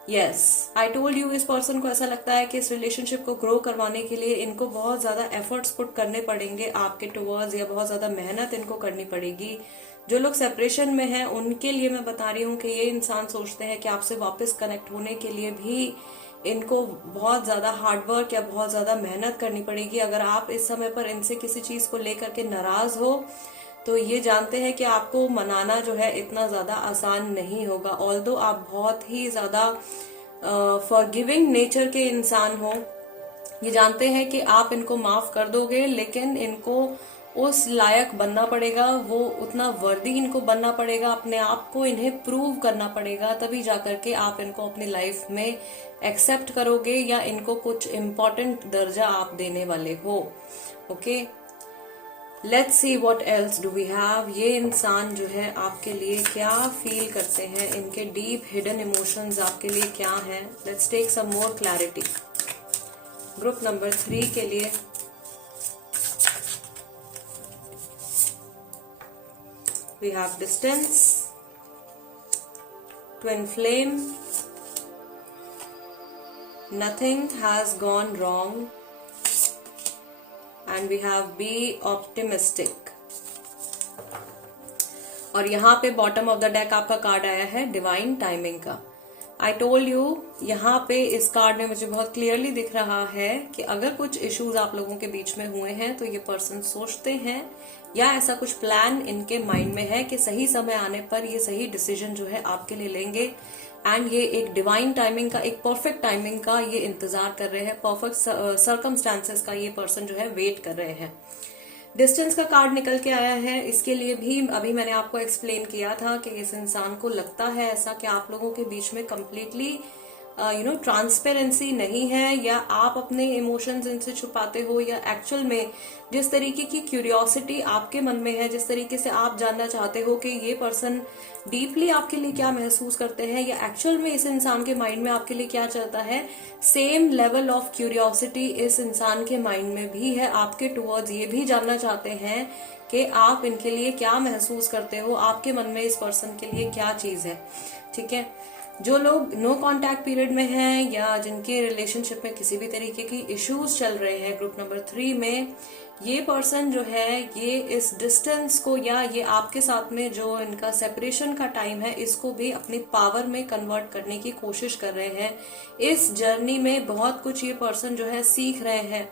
यस, आई टोल्ड यू, इस पर्सन को ऐसा लगता है कि इस रिलेशनशिप को ग्रो करवाने के लिए इनको बहुत ज्यादा एफर्ट्स पुट करने पड़ेंगे आपके टुवर्ड्स, या बहुत ज्यादा मेहनत इनको करनी पड़ेगी। जो लोग सेपरेशन में हैं उनके लिए मैं बता रही हूँ कि ये इंसान सोचते हैं कि आपसे वापस कनेक्ट होने के लिए भी इनको बहुत ज्यादा हार्डवर्क या बहुत ज्यादा मेहनत करनी पड़ेगी। अगर आप इस समय पर इनसे किसी चीज को लेकर के नाराज हो तो ये जानते हैं कि आपको मनाना जो है इतना ज्यादा आसान नहीं होगा। ऑल्दो आप बहुत ही ज्यादा फॉरगिविंग नेचर के इंसान हो, ये जानते हैं कि आप इनको माफ कर दोगे, लेकिन इनको उस लायक बनना पड़ेगा, वो उतना वर्दी इनको बनना पड़ेगा, अपने आप को इन्हें प्रूव करना पड़ेगा, तभी जाकर के आप इनको अपनी लाइफ में एक्सेप्ट करोगे या इनको कुछ इम्पोर्टेंट दर्जा आप देने वाले हो। Okay, let's see what else do we have. ये इंसान जो है आपके लिए क्या फील करते हैं, इनके डीप हिडन इमोशंस आपके लिए क्या हैं। Let's take some more clarity group number 3 के लिए। we have distance, twin flame, nothing has gone wrong, and we have be optimistic. और यहाँ पे बॉटम ऑफ द डेक आपका कार्ड आया है डिवाइन टाइमिंग का। आई टोल्ड यू, यहाँ पे इस कार्ड में मुझे बहुत क्लियरली दिख रहा है कि अगर कुछ इश्यूज आप लोगों के बीच में हुए हैं तो ये पर्सन सोचते हैं या ऐसा कुछ प्लान इनके माइंड में है कि सही समय आने पर ये सही डिसीजन जो है आपके लिए लेंगे, एंड ये एक डिवाइन टाइमिंग का, एक परफेक्ट टाइमिंग का ये इंतजार कर रहे हैं, परफेक्ट सर्कमस्टांसेस का ये पर्सन जो है वेट कर रहे हैं। डिस्टेंस का कार्ड निकल के आया है, इसके लिए भी अभी मैंने आपको एक्सप्लेन किया था कि इस इंसान को लगता है ऐसा कि आप लोगों के बीच में कम्प्लीटली ट्रांसपेरेंसी नहीं है, या आप अपने इमोशंस इनसे छुपाते हो, या एक्चुअल में जिस तरीके की क्यूरियोसिटी आपके मन में है, जिस तरीके से आप जानना चाहते हो कि ये पर्सन डीपली आपके लिए क्या महसूस करते हैं, या एक्चुअल में इस इंसान के माइंड में आपके लिए क्या चलता है, सेम लेवल ऑफ क्यूरियोसिटी इस इंसान के माइंड में भी है आपके टुवर्ड्स। ये भी जानना चाहते हैं कि आप इनके लिए क्या महसूस करते हो, आपके मन में इस पर्सन के लिए क्या चीज है। ठीक है, जो लोग नो कांटेक्ट पीरियड में हैं या जिनके रिलेशनशिप में किसी भी तरीके की इश्यूज चल रहे हैं, ग्रुप नंबर 3 में ये पर्सन जो है ये इस डिस्टेंस को, या ये आपके साथ में जो इनका सेपरेशन का टाइम है, इसको भी अपनी पावर में कन्वर्ट करने की कोशिश कर रहे हैं। इस जर्नी में बहुत कुछ ये पर्सन जो है सीख रहे हैं।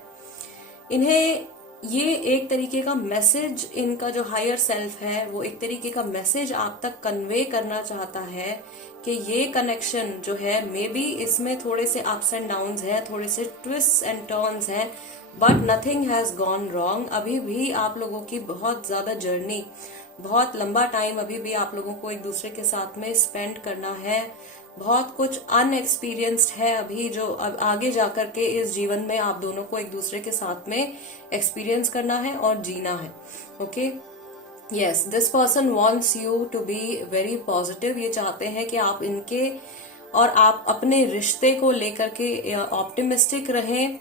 इन्हें ये एक तरीके का मैसेज, इनका जो हायर सेल्फ है वो एक तरीके का मैसेज आप तक कन्वे करना चाहता है कि ये कनेक्शन जो है मे बी इसमें थोड़े से अप्स एंड डाउन्स है, थोड़े से ट्विस्ट एंड टर्न्स हैं, but nothing has gone wrong. अभी भी आप लोगों की बहुत ज्यादा जर्नी, बहुत लंबा टाइम अभी भी आप लोगों को एक दूसरे के साथ में स्पेंड करना है। बहुत कुछ अनएक्सपीरियंस्ड है अभी, जो अब आगे जाकर के इस जीवन में आप दोनों को एक दूसरे के साथ में एक्सपीरियंस करना है और जीना है। Okay, yes, this person wants you to be very positive. ये चाहते हैं कि आप इनके और आप अपने रिश्ते को लेकर के ऑप्टिमिस्टिक रहें,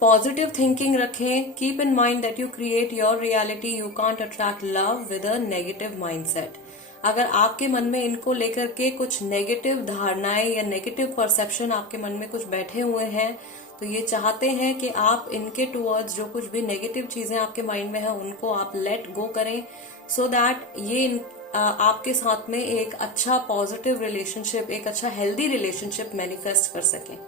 पॉजिटिव थिंकिंग रखें। Keep in mind that you create your reality, you can't attract love with a negative mindset. अगर आपके मन में इनको लेकर के कुछ नेगेटिव धारणाएं या नेगेटिव परसेप्शन आपके मन में कुछ बैठे हुए हैं, तो ये चाहते हैं कि आप इनके टुवर्ड्स जो कुछ भी नेगेटिव चीजें आपके माइंड में है उनको आप लेट गो करें, सो दैट ये आपके साथ में एक अच्छा पॉजिटिव रिलेशनशिप, एक अच्छा हेल्दी रिलेशनशिप मैनिफेस्ट कर सकें।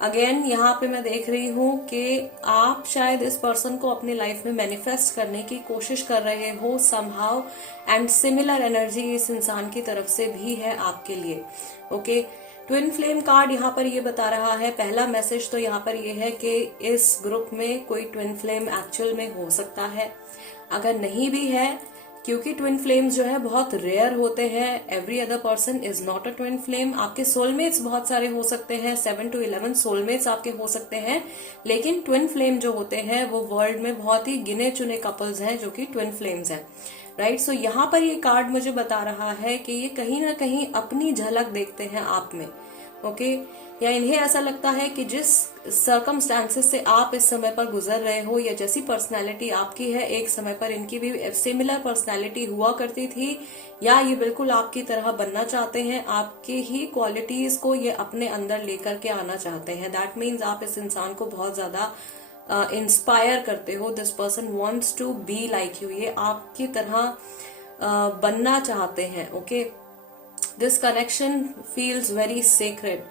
अगेन यहाँ पे मैं देख रही हूँ कि आप शायद इस पर्सन को अपनी लाइफ में मैनिफेस्ट करने की कोशिश कर रहे हो समहाउ, एंड सिमिलर एनर्जी इस इंसान की तरफ से भी है आपके लिए। ओके, ट्विन फ्लेम कार्ड यहाँ पर ये बता रहा है, पहला मैसेज तो यहाँ पर ये है कि इस ग्रुप में कोई ट्विन फ्लेम एक्चुअल में हो सकता है। अगर नहीं भी है, क्योंकि ट्विन फ्लेम्स जो है बहुत रेयर होते हैं, every other person is not a twin flame. आपके सोलमेट्स बहुत सारे हो सकते हैं, 7 to 11 सोलमेट्स आपके हो सकते हैं, लेकिन ट्विन फ्लेम जो होते हैं वो वर्ल्ड में बहुत ही गिने चुने कपल्स हैं जो कि ट्विन फ्लेम्स हैं, राइट। सो यहाँ पर ये कार्ड मुझे बता रहा है कि ये कहीं ना कहीं अपनी झलक देखते हैं आप में। ओके, या इन्हें ऐसा लगता है कि जिस सर्कमस्टांसेस से आप इस समय पर गुजर रहे हो, या जैसी पर्सनालिटी आपकी है, एक समय पर इनकी भी सिमिलर पर्सनालिटी हुआ करती थी, या ये बिल्कुल आपकी तरह बनना चाहते हैं, आपके ही क्वालिटीज को ये अपने अंदर लेकर के आना चाहते हैं। दैट मीन्स आप इस इंसान को बहुत ज्यादा इंस्पायर करते हो। This person wants to be like you, ये आपकी तरह बनना चाहते हैं। Okay, this connection feels very sacred.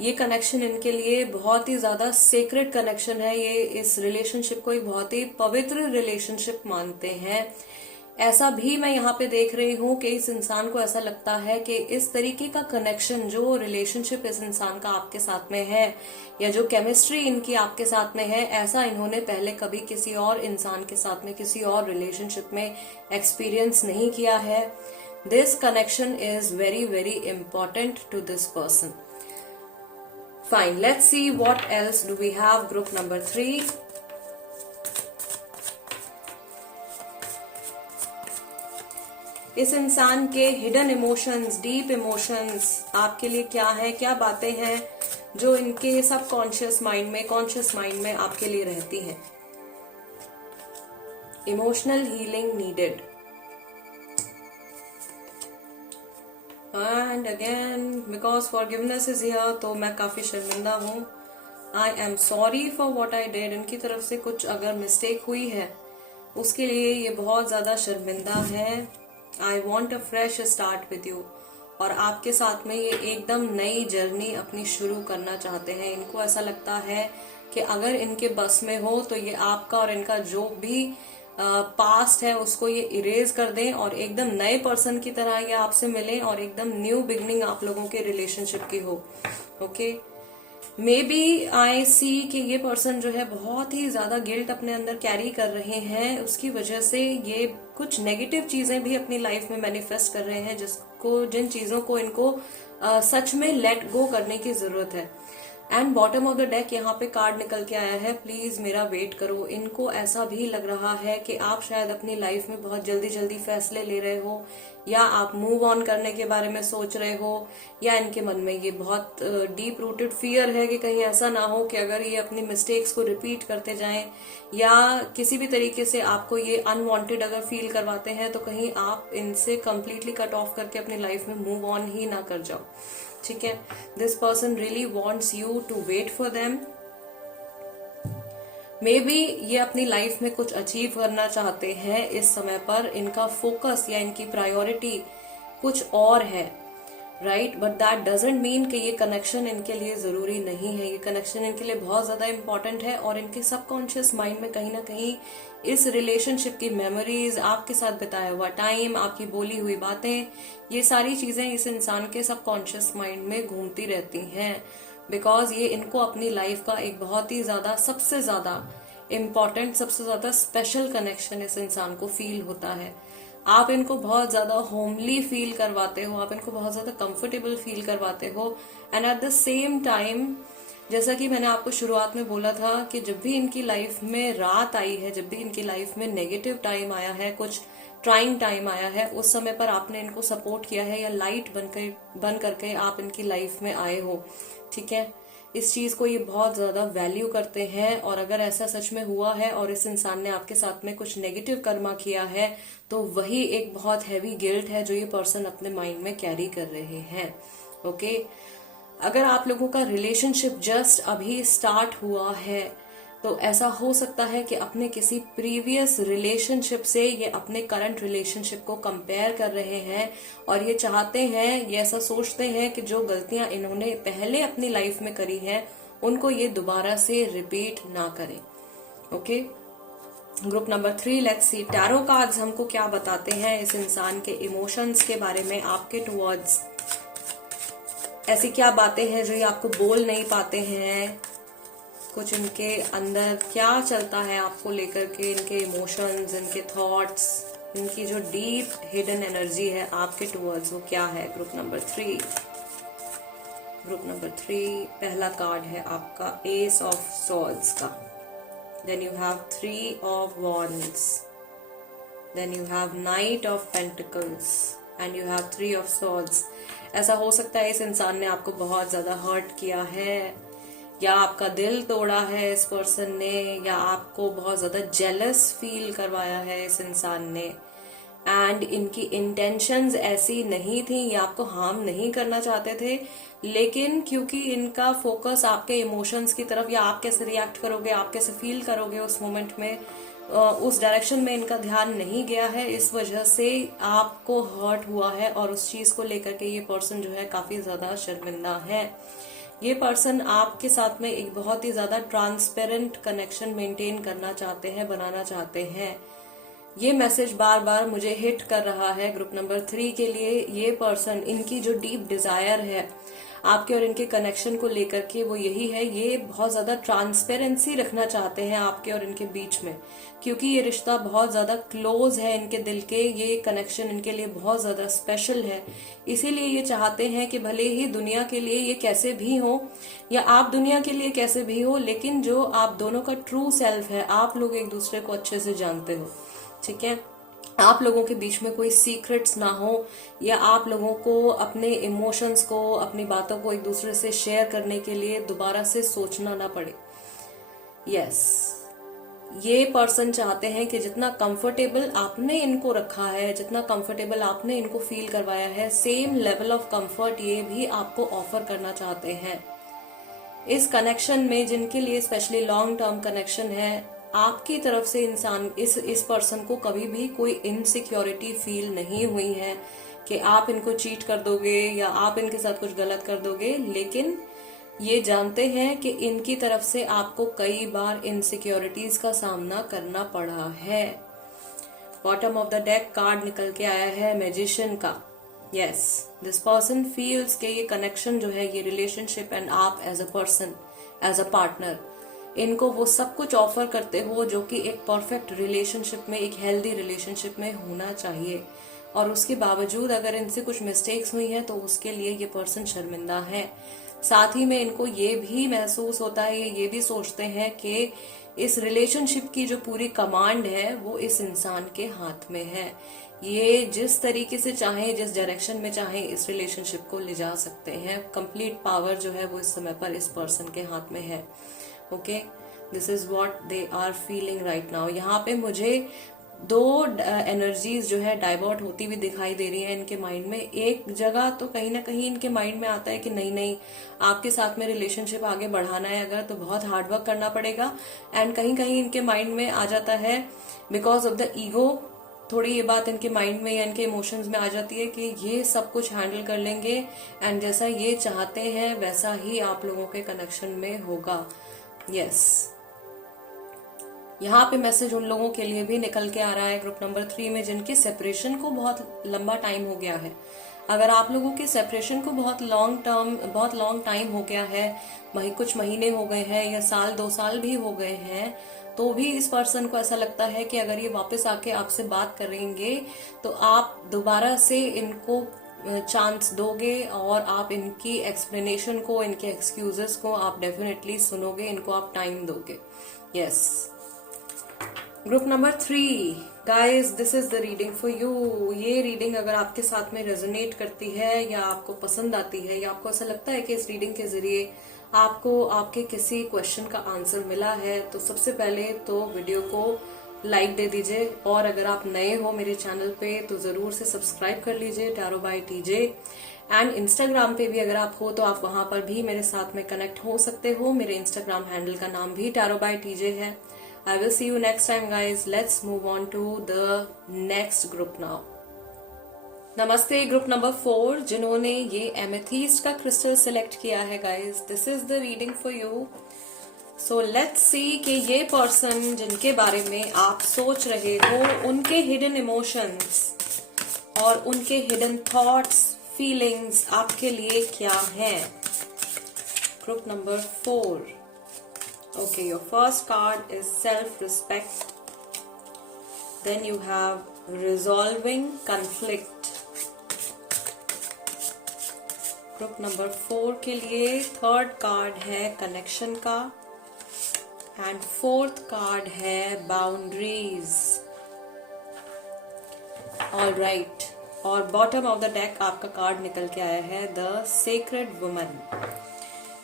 ये कनेक्शन इनके लिए बहुत ही ज्यादा सेक्रेड कनेक्शन है। ये इस रिलेशनशिप को एक बहुत ही पवित्र रिलेशनशिप मानते हैं। ऐसा भी मैं यहाँ पे देख रही हूँ कि इस इंसान को ऐसा लगता है कि इस तरीके का कनेक्शन, जो रिलेशनशिप इस इंसान का आपके साथ में है, या जो केमिस्ट्री इनकी आपके साथ में है, ऐसा इन्होंने पहले कभी किसी और इंसान के साथ में, किसी और रिलेशनशिप में एक्सपीरियंस नहीं किया है। This connection is very very important to this person. Fine, let's see what else do we have. Group number 3. इस इंसान के हिडन इमोशंस, डीप इमोशंस आपके लिए क्या है, क्या बातें हैं जो इनके सबकॉन्शियस माइंड में, कॉन्शियस माइंड में आपके लिए रहती हैं। Emotional healing needed. And again because forgiveness is here, तो मैं काफी शर्मिंदा हूँ। I am sorry for what I did. इनकी तरफ से कुछ अगर मिस्टेक हुई है उसके लिए ये बहुत ज्यादा शर्मिंदा है। I want a fresh start with you. और आपके साथ में ये एकदम नई जर्नी अपनी शुरू करना चाहते हैं। इनको ऐसा लगता है कि अगर इनके बस में हो तो ये आपका और इनका जो भी पास्ट है उसको ये इरेज कर दें और एकदम नए पर्सन की तरह ये आपसे मिलें और एकदम न्यू बिगनिंग आप लोगों के रिलेशनशिप की हो। ओके, मे बी आई सी कि ये पर्सन जो है बहुत ही ज्यादा गिल्ट अपने अंदर कैरी कर रहे हैं। उसकी वजह से ये कुछ नेगेटिव चीजें भी अपनी लाइफ में मैनिफेस्ट कर रहे हैं, जिन चीजों को इनको सच में लेट गो करने की जरूरत है। And bottom of the deck यहाँ पे कार्ड निकल के आया है, प्लीज मेरा वेट करो। इनको ऐसा भी लग रहा है कि आप शायद अपनी लाइफ में बहुत जल्दी जल्दी फैसले ले रहे हो, या आप मूव ऑन करने के बारे में सोच रहे हो, या इनके मन में ये बहुत डीप रूटेड फियर है कि कहीं ऐसा ना हो कि अगर ये अपनी मिस्टेक्स को रिपीट करते जाएं, या किसी भी तरीके से आपको ये अनवांटेड अगर फील करवाते हैं तो कहीं आप इनसे कंप्लीटली कट ऑफ करके अपनी लाइफ में मूव ऑन ही ना कर जाओ। ठीक है, this person really wants you to wait for them. May be ये अपनी लाइफ में कुछ अचीव करना चाहते हैं इस समय पर। इनका फोकस या इनकी प्रायोरिटी कुछ और है, right, but that doesn't mean कि ये कनेक्शन इनके लिए जरूरी नहीं है। ये कनेक्शन इनके लिए बहुत ज्यादा इंपॉर्टेंट है और इनके सबकॉन्शियस माइंड में कहीं ना कहीं इस रिलेशनशिप की मेमोरीज, आपके साथ बिताया हुआ टाइम, आपकी बोली हुई बातें, ये सारी चीजें इस इंसान के सबकॉन्शियस माइंड में घूमती रहती हैं। बिकॉज ये इनको अपनी लाइफ का एक बहुत ही ज्यादा, सबसे ज्यादा इम्पॉर्टेंट, सबसे ज्यादा स्पेशल कनेक्शन इस इंसान को फील होता है। आप इनको बहुत ज्यादा होमली फील करवाते हो, आप इनको बहुत ज्यादा कंफर्टेबल फील करवाते हो। And at the same time, जैसा कि मैंने आपको शुरुआत में बोला था कि जब भी इनकी लाइफ में रात आई है, जब भी इनकी लाइफ में नेगेटिव टाइम आया है, कुछ ट्राइंग टाइम आया है, उस समय पर आपने इनको सपोर्ट किया है या लाइट बन करके आप इनकी लाइफ में आए हो। ठीक है, इस चीज को ये बहुत ज्यादा वैल्यू करते हैं। और अगर ऐसा सच में हुआ है और इस इंसान ने आपके साथ में कुछ नेगेटिव कर्मा किया है, तो वही एक बहुत हैवी गिल्ट है जो ये पर्सन अपने माइंड में कैरी कर रहे हैं। ओके, अगर आप लोगों का रिलेशनशिप जस्ट अभी स्टार्ट हुआ है तो ऐसा हो सकता है कि अपने किसी प्रीवियस रिलेशनशिप से ये अपने करंट रिलेशनशिप को कंपेयर कर रहे हैं और ये चाहते हैं, ये ऐसा सोचते हैं कि जो गलतियां इन्होंने पहले अपनी लाइफ में करी हैं उनको ये दोबारा से रिपीट ना करें। Okay, group number 3, let's see tarot cards हमको क्या बताते हैं इस इंसान के इमोशंस के बारे में, आपके टुवर्ड्स। ऐसी क्या बातें हैं जो ये आपको बोल नहीं पाते हैं, कुछ इनके अंदर क्या चलता है आपको लेकर के, इनके इमोशंस, इनके थॉट्स, इनकी जो डीप हिडन एनर्जी है आपके टुवर्ड्स, वो क्या है। ग्रुप नंबर 3, ग्रुप नंबर 3 पहला कार्ड है आपका एस ऑफ सॉर्ड्स का। Then you have 3 of wands, then you have knight of pentacles and you have 3 of swords. ऐसा हो सकता है इस इंसान ने आपको बहुत ज्यादा हर्ट किया है, या आपका दिल तोड़ा है इस पर्सन ने, या आपको बहुत ज्यादा जेलस फील करवाया है इस इंसान ने। एंड इनकी इंटेंशंस ऐसी नहीं थी, ये आपको हार्म नहीं करना चाहते थे, लेकिन क्योंकि इनका फोकस आपके इमोशंस की तरफ, या आप कैसे रिएक्ट करोगे, आप कैसे फील करोगे उस मोमेंट में, उस डायरेक्शन में इनका ध्यान नहीं गया है, इस वजह से आपको हर्ट हुआ है और उस चीज को लेकर के ये पर्सन जो है काफी ज्यादा शर्मिंदा है। ये पर्सन आपके साथ में एक बहुत ही ज्यादा ट्रांसपेरेंट कनेक्शन मेंटेन करना चाहते हैं, बनाना चाहते हैं। ये मैसेज बार बार मुझे हिट कर रहा है ग्रुप नंबर 3 के लिए। ये पर्सन, इनकी जो डीप डिजायर है आपके और इनके कनेक्शन को लेकर के, वो यही है, ये बहुत ज्यादा ट्रांसपेरेंसी रखना चाहते हैं आपके और इनके बीच में, क्योंकि ये रिश्ता बहुत ज्यादा क्लोज है इनके दिल के, ये कनेक्शन इनके लिए बहुत ज्यादा स्पेशल है। इसीलिए ये चाहते हैं कि भले ही दुनिया के लिए ये कैसे भी हो, या आप दुनिया के लिए कैसे भी हो, लेकिन जो आप दोनों का ट्रू सेल्फ है, आप लोग एक दूसरे को अच्छे से जानते हो। ठीक है, आप लोगों के बीच में कोई सीक्रेट्स ना हो, या आप लोगों को अपने इमोशंस को, अपनी बातों को एक दूसरे से शेयर करने के लिए दोबारा से सोचना ना पड़े। यस, ये पर्सन चाहते हैं कि जितना कंफर्टेबल आपने इनको रखा है, जितना कंफर्टेबल आपने इनको फील करवाया है, सेम लेवल ऑफ कंफर्ट ये भी आपको ऑफर करना चाहते हैं। इस कनेक्शन में जिनके लिए स्पेशली लॉन्ग टर्म कनेक्शन है, आपकी तरफ से इंसान इस पर्सन को कभी भी कोई इनसिक्योरिटी फील नहीं हुई है कि आप इनको चीट कर दोगे या आप इनके साथ कुछ गलत कर दोगे, लेकिन ये जानते हैं कि इनकी तरफ से आपको कई बार इनसिक्योरिटीज का सामना करना पड़ा है। Bottom of the deck card निकल के आया है मैजिशियन का। यस, दिस पर्सन फील्स के ये कनेक्शन जो है, ये रिलेशनशिप एंड आप as a person, as a partner, इनको वो सब कुछ ऑफर करते हो जो कि एक परफेक्ट रिलेशनशिप में, एक हेल्दी रिलेशनशिप में होना चाहिए। और उसके बावजूद अगर इनसे कुछ मिस्टेक्स हुई हैं तो उसके लिए ये पर्सन शर्मिंदा है। साथ ही में इनको ये भी महसूस होता है, ये भी सोचते हैं कि इस रिलेशनशिप की जो पूरी कमांड है वो इस इंसान के हाथ में है। ये जिस तरीके से चाहे, जिस डायरेक्शन में चाहे, इस रिलेशनशिप को ले जा सकते हैं। कंप्लीट पावर जो है वो इस समय पर इस पर्सन के हाथ में है। Okay, this is what they are feeling right now. यहाँ पे मुझे दो एनर्जीज जो है डाइवर्ट होती हुई दिखाई दे रही है इनके माइंड में। एक जगह तो कहीं ना कहीं इनके माइंड में आता है कि नहीं नहीं, आपके साथ में रिलेशनशिप आगे बढ़ाना है अगर, तो बहुत हार्डवर्क करना पड़ेगा। एंड कहीं कहीं इनके माइंड में आ जाता है, बिकॉज ऑफ द ईगो, थोड़ी ये बात इनके माइंड में या इनके इमोशंस में आ जाती है कि ये सब कुछ हैंडल कर लेंगे एंड जैसा ये चाहते हैं वैसा ही आप लोगों के कनेक्शन में होगा। यस, यहाँ पे मैसेज उन लोगों के लिए भी निकल के आ रहा है ग्रुप नंबर 3 में जिनके सेपरेशन को बहुत लंबा टाइम हो गया है। अगर आप लोगों के सेपरेशन को बहुत लॉन्ग टाइम हो गया है, कुछ महीने हो गए हैं या साल 2 साल भी हो गए हैं, तो भी इस पर्सन को ऐसा लगता है कि अगर ये वापस आके आपसे बात करेंगे तो आप दोबारा से इनको चांस दोगे और आप इनकी एक्सप्लेनेशन को, इनके एक्सक्यूजेस को आप डेफिनेटली सुनोगे, इनको आप टाइम दोगे। Yes, group number 3, guys this is the reading for you. ये रीडिंग अगर आपके साथ में रेजोनेट करती है या आपको पसंद आती है या आपको ऐसा लगता है कि इस रीडिंग के जरिए आपको आपके किसी क्वेश्चन का आंसर मिला है, तो सबसे पहले तो वीडियो को लाइक दे दीजिए। और अगर आप नए हो मेरे चैनल पे तो जरूर से सब्सक्राइब कर लीजिए, tarot by TJ. And Instagram पे भी अगर आप हो तो आप वहां पर भी मेरे साथ में कनेक्ट हो सकते हो। मेरे इंस्टाग्राम हैंडल का नाम भी टैरो बाय टीजे है। I will see you next time, guys. Let's move on to the next group now. नमस्ते ग्रुप नंबर 4 जिन्होंने ये एमेथीस्ट का क्रिस्टल सिलेक्ट किया है, guys this is the reading for you. So let's see कि ये person जिनके बारे में आप सोच रहे हो, उनके हिडन इमोशंस और उनके हिडन थॉट्स, फीलिंग्स आपके लिए क्या हैं। Group number 4। Okay, your first card is self-respect. Then you have resolving conflict. Group number 4 के लिए थर्ड कार्ड है कनेक्शन का एंड फोर्थ कार्ड है बाउंड्रीज। ऑल राइट, और बॉटम ऑफ द डेक आपका कार्ड निकल के आया है द सेक्रेड वुमन।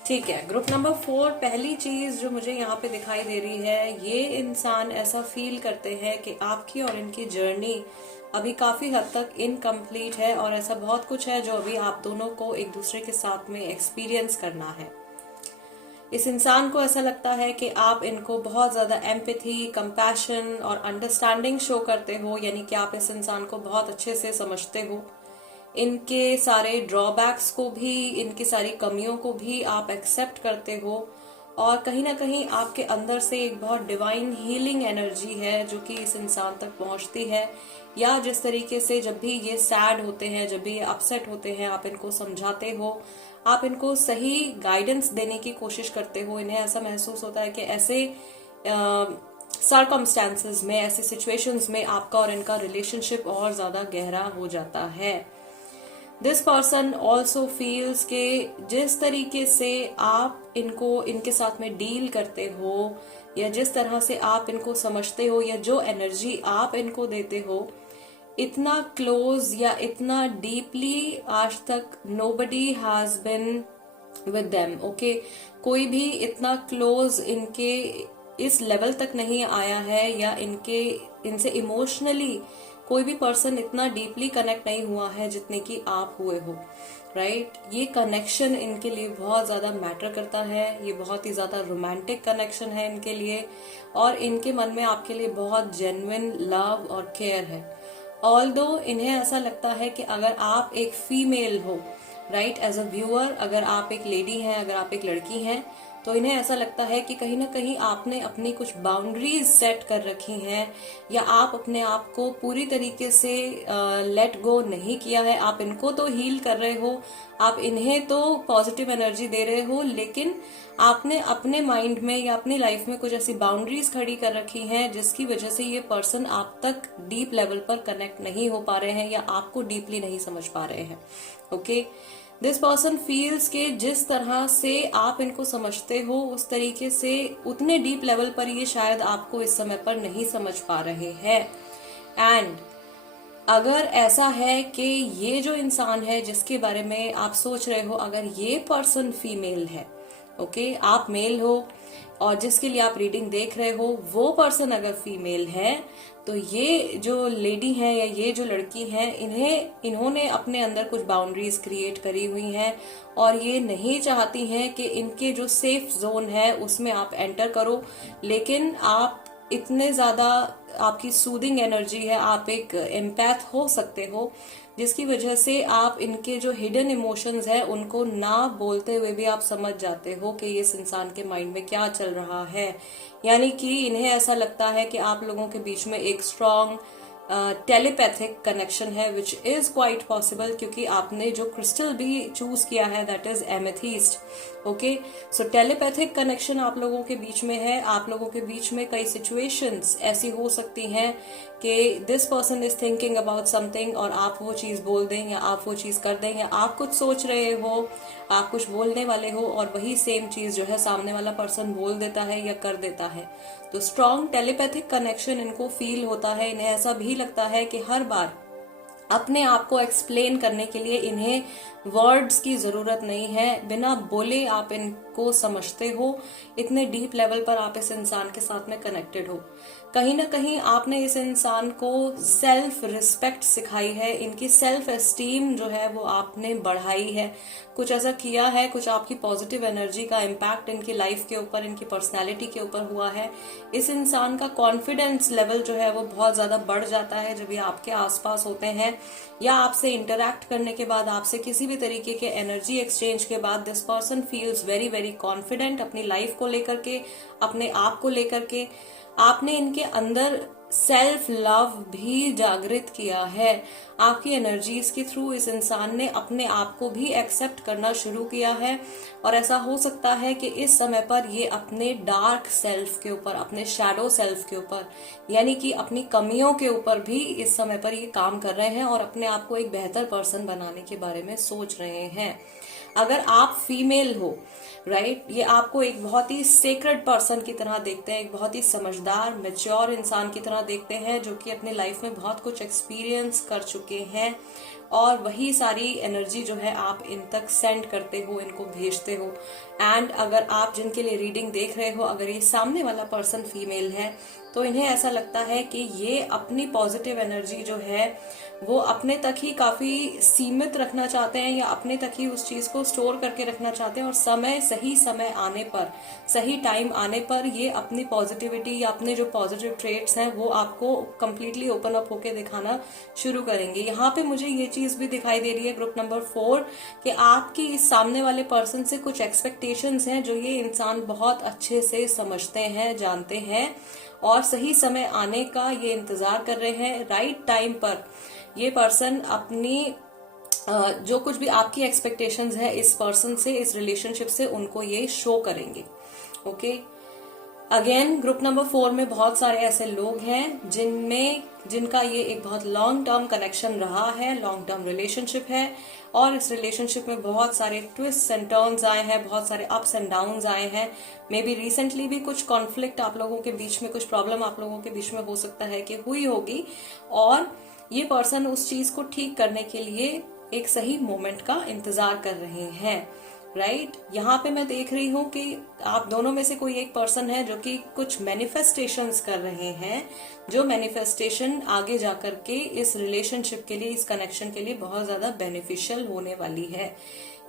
ठीक है, ग्रुप नंबर 4, पहली चीज जो मुझे यहाँ पे दिखाई दे रही है, ये इंसान ऐसा फील करते हैं कि आपकी और इनकी जर्नी अभी काफी हद तक इनकम्प्लीट है और ऐसा बहुत कुछ है जो अभी आप दोनों को एक दूसरे के साथ में एक्सपीरियंस करना है। इस इंसान को ऐसा लगता है कि आप इनको बहुत ज्यादा एम्पैथी, कंपैशन और अंडरस्टैंडिंग शो करते हो, यानी कि आप इस इंसान को बहुत अच्छे से समझते हो। इनके सारे ड्रॉबैक्स को भी, इनकी सारी कमियों को भी आप एक्सेप्ट करते हो और कहीं ना कहीं आपके अंदर से एक बहुत डिवाइन हीलिंग एनर्जी है जो कि इस इंसान तक पहुंचती है। या जिस तरीके से जब भी ये सैड होते हैं, जब भी ये अपसेट होते हैं, आप इनको समझाते हो, आप इनको सही गाइडेंस देने की कोशिश करते हो। इन्हें ऐसा महसूस होता है कि ऐसे सर्कमस्टेंसेस में, ऐसे सिचुएशंस में आपका और इनका रिलेशनशिप और ज्यादा गहरा हो जाता है। दिस पर्सन ऑल्सो फील्स के जिस तरीके से आप इनको, इनके साथ में डील करते हो या जिस तरह से आप इनको समझते हो या जो एनर्जी आप इनको देते हो, इतना क्लोज या इतना डीपली आज तक nobody has been with them. Okay, कोई भी इतना क्लोज इनके इस लेवल तक नहीं आया है, या इनसे इमोशनली कोई भी पर्सन इतना डीपली कनेक्ट नहीं हुआ है जितने कि आप हुए हो, राइट। ये कनेक्शन इनके लिए बहुत ज्यादा मैटर करता है, ये बहुत ही ज्यादा रोमांटिक कनेक्शन है इनके लिए, और इनके मन में आपके लिए बहुत जेन्युइन लव और केयर है। ऑल्दो इन्हें ऐसा लगता है कि अगर आप एक फीमेल हो, राइट, एज अ व्यूअर, अगर आप एक लेडी हैं, अगर आप एक लड़की हैं, तो इन्हें ऐसा लगता है कि कहीं ना कहीं आपने अपनी कुछ बाउंड्रीज सेट कर रखी हैं, या आप अपने आप को पूरी तरीके से लेट गो नहीं किया है। आप इनको तो हील कर रहे हो, आप इन्हें तो पॉजिटिव एनर्जी दे रहे हो, लेकिन आपने अपने माइंड में या अपनी लाइफ में कुछ ऐसी बाउंड्रीज खड़ी कर रखी हैं जिसकी वजह से ये पर्सन आप तक डीप लेवल पर कनेक्ट नहीं हो पा रहे हैं, या आपको डीपली नहीं समझ पा रहे हैं। ओके, दिस पर्सन फील्स के जिस तरह से आप इनको समझते हो उस तरीके से उतने डीप लेवल पर ये शायद आपको इस समय पर नहीं समझ पा रहे हैं। एंड अगर ऐसा है कि ये जो इंसान है जिसके बारे में आप सोच रहे हो, अगर ये पर्सन फीमेल है, ओके, आप मेल हो, और जिसके लिए आप रीडिंग देख रहे हो वो पर्सन अगर फीमेल है, तो ये जो लेडी है या ये जो लड़की है, इन्होंने अपने अंदर कुछ बाउंड्रीज क्रिएट करी हुई हैं, और ये नहीं चाहती हैं कि इनके जो सेफ जोन है उसमें आप एंटर करो। लेकिन आप इतने ज्यादा, आपकी सूदिंग एनर्जी है, आप एक एम्पैथ हो सकते हो, जिसकी वजह से आप इनके जो हिडन इमोशंस है उनको ना बोलते हुए भी आप समझ जाते हो कि इस इंसान के माइंड में क्या चल रहा है। यानी कि इन्हें ऐसा लगता है कि आप लोगों के बीच में एक स्ट्रॉन्ग टेलीपैथिक कनेक्शन है, विच इज क्वाइट पॉसिबल, क्योंकि आपने जो क्रिस्टल भी चूज किया है that is amethyst. Okay, so telepathic connection आप लोगों के बीच में है। आप लोगों के बीच में कई सिचुएशंस ऐसी हो सकती हैं कि this person is thinking about something और आप वो चीज बोल दें, या आप वो चीज कर दें, या आप कुछ सोच रहे हो, आप कुछ बोलने वाले हो, और वही सेम चीज जो है सामने वाला पर्सन बोल देता है या कर देता है। तो स्ट्रॉन्ग टेलीपैथिक कनेक्शन इनको फील होता है। इन्हें ऐसा भी लगता है कि हर बार अपने आप को एक्सप्लेन करने के लिए इन्हें वर्ड्स की जरूरत नहीं है, बिना बोले आप इनको समझते हो। इतने डीप लेवल पर आप इस इंसान के साथ में कनेक्टेड हो। कहीं ना कहीं आपने इस इंसान को सेल्फ रिस्पेक्ट सिखाई है, इनकी सेल्फ एस्टीम जो है वो आपने बढ़ाई है, कुछ ऐसा किया है, कुछ आपकी पॉजिटिव एनर्जी का इम्पैक्ट इनकी लाइफ के ऊपर, इनकी पर्सनैलिटी के ऊपर हुआ है। इस इंसान का कॉन्फिडेंस लेवल जो है वो बहुत ज्यादा बढ़ जाता है जब ये आपके आसपास होते हैं, या आपसे इंटरैक्ट करने के बाद, आपसे किसी भी तरीके के एनर्जी एक्सचेंज के बाद this person feels very very confident अपनी लाइफ को लेकर के, अपने आप को लेकर के। आपने इनके अंदर सेल्फ लव भी जागृत किया है। आपकी एनर्जीज के थ्रू इस इंसान ने अपने आप को भी एक्सेप्ट करना शुरू किया है, और ऐसा हो सकता है कि इस समय पर ये अपने डार्क सेल्फ के ऊपर, अपने शैडो सेल्फ के ऊपर, यानी कि अपनी कमियों के ऊपर भी इस समय पर ये काम कर रहे हैं और अपने आप को एक बेहतर पर्सन बनाने के बारे में सोच रहे हैं। अगर आप फीमेल हो, राइट, ये आपको एक बहुत ही सेक्रेड पर्सन की तरह देखते हैं, एक बहुत ही समझदार मैच्योर इंसान की तरह देखते हैं, जो कि अपने लाइफ में बहुत कुछ एक्सपीरियंस कर चुके हैं, और वही सारी एनर्जी जो है आप इन तक सेंड करते हो, इनको भेजते हो। एंड अगर आप जिनके लिए रीडिंग देख रहे हो, अगर ये सामने वाला पर्सन फीमेल है, तो इन्हें ऐसा लगता है कि ये अपनी पॉजिटिव एनर्जी जो है वो अपने तक ही काफी सीमित रखना चाहते हैं, या अपने तक ही उस चीज को स्टोर करके रखना चाहते हैं, और सही समय आने पर, सही टाइम आने पर ये अपनी पॉजिटिविटी या अपने जो पॉजिटिव ट्रेट्स हैं वो आपको कंप्लीटली ओपन अप होके दिखाना शुरू करेंगे। यहाँ पे मुझे ये चीज भी दिखाई दे रही है ग्रुप नंबर 4 कि आपकी इस सामने वाले पर्सन से कुछ एक्सपेक्टेशंस हैं जो ये इंसान बहुत अच्छे से समझते हैं, जानते हैं, और सही समय आने का ये इंतजार कर रहे हैं। राइट टाइम पर ये पर्सन अपनी जो कुछ भी आपकी एक्सपेक्टेशंस है इस पर्सन से, इस रिलेशनशिप से, उनको ये शो करेंगे। ओके, अगेन ग्रुप नंबर 4 में बहुत सारे ऐसे लोग हैं जिनका ये एक बहुत लॉन्ग टर्म कनेक्शन रहा है, लॉन्ग टर्म रिलेशनशिप है, और इस रिलेशनशिप में बहुत सारे ट्विस्ट एंड टर्न्स आए हैं, बहुत सारे अप्स एंड डाउन्स आए हैं। मे बी रिसेंटली भी कुछ कॉन्फ्लिक्ट आप लोगों के बीच में, कुछ प्रॉब्लम आप लोगों के बीच में हो सकता है कि हुई होगी, और ये पर्सन उस चीज को ठीक करने के लिए एक सही मोमेंट का इंतजार कर रहे हैं। राइट यहाँ पे मैं देख रही हूँ कि आप दोनों में से कोई एक पर्सन है जो कि कुछ मैनिफेस्टेशंस कर रहे हैं, जो मैनिफेस्टेशन आगे जाकर के इस रिलेशनशिप के लिए, इस कनेक्शन के लिए बहुत ज्यादा बेनिफिशियल होने वाली है।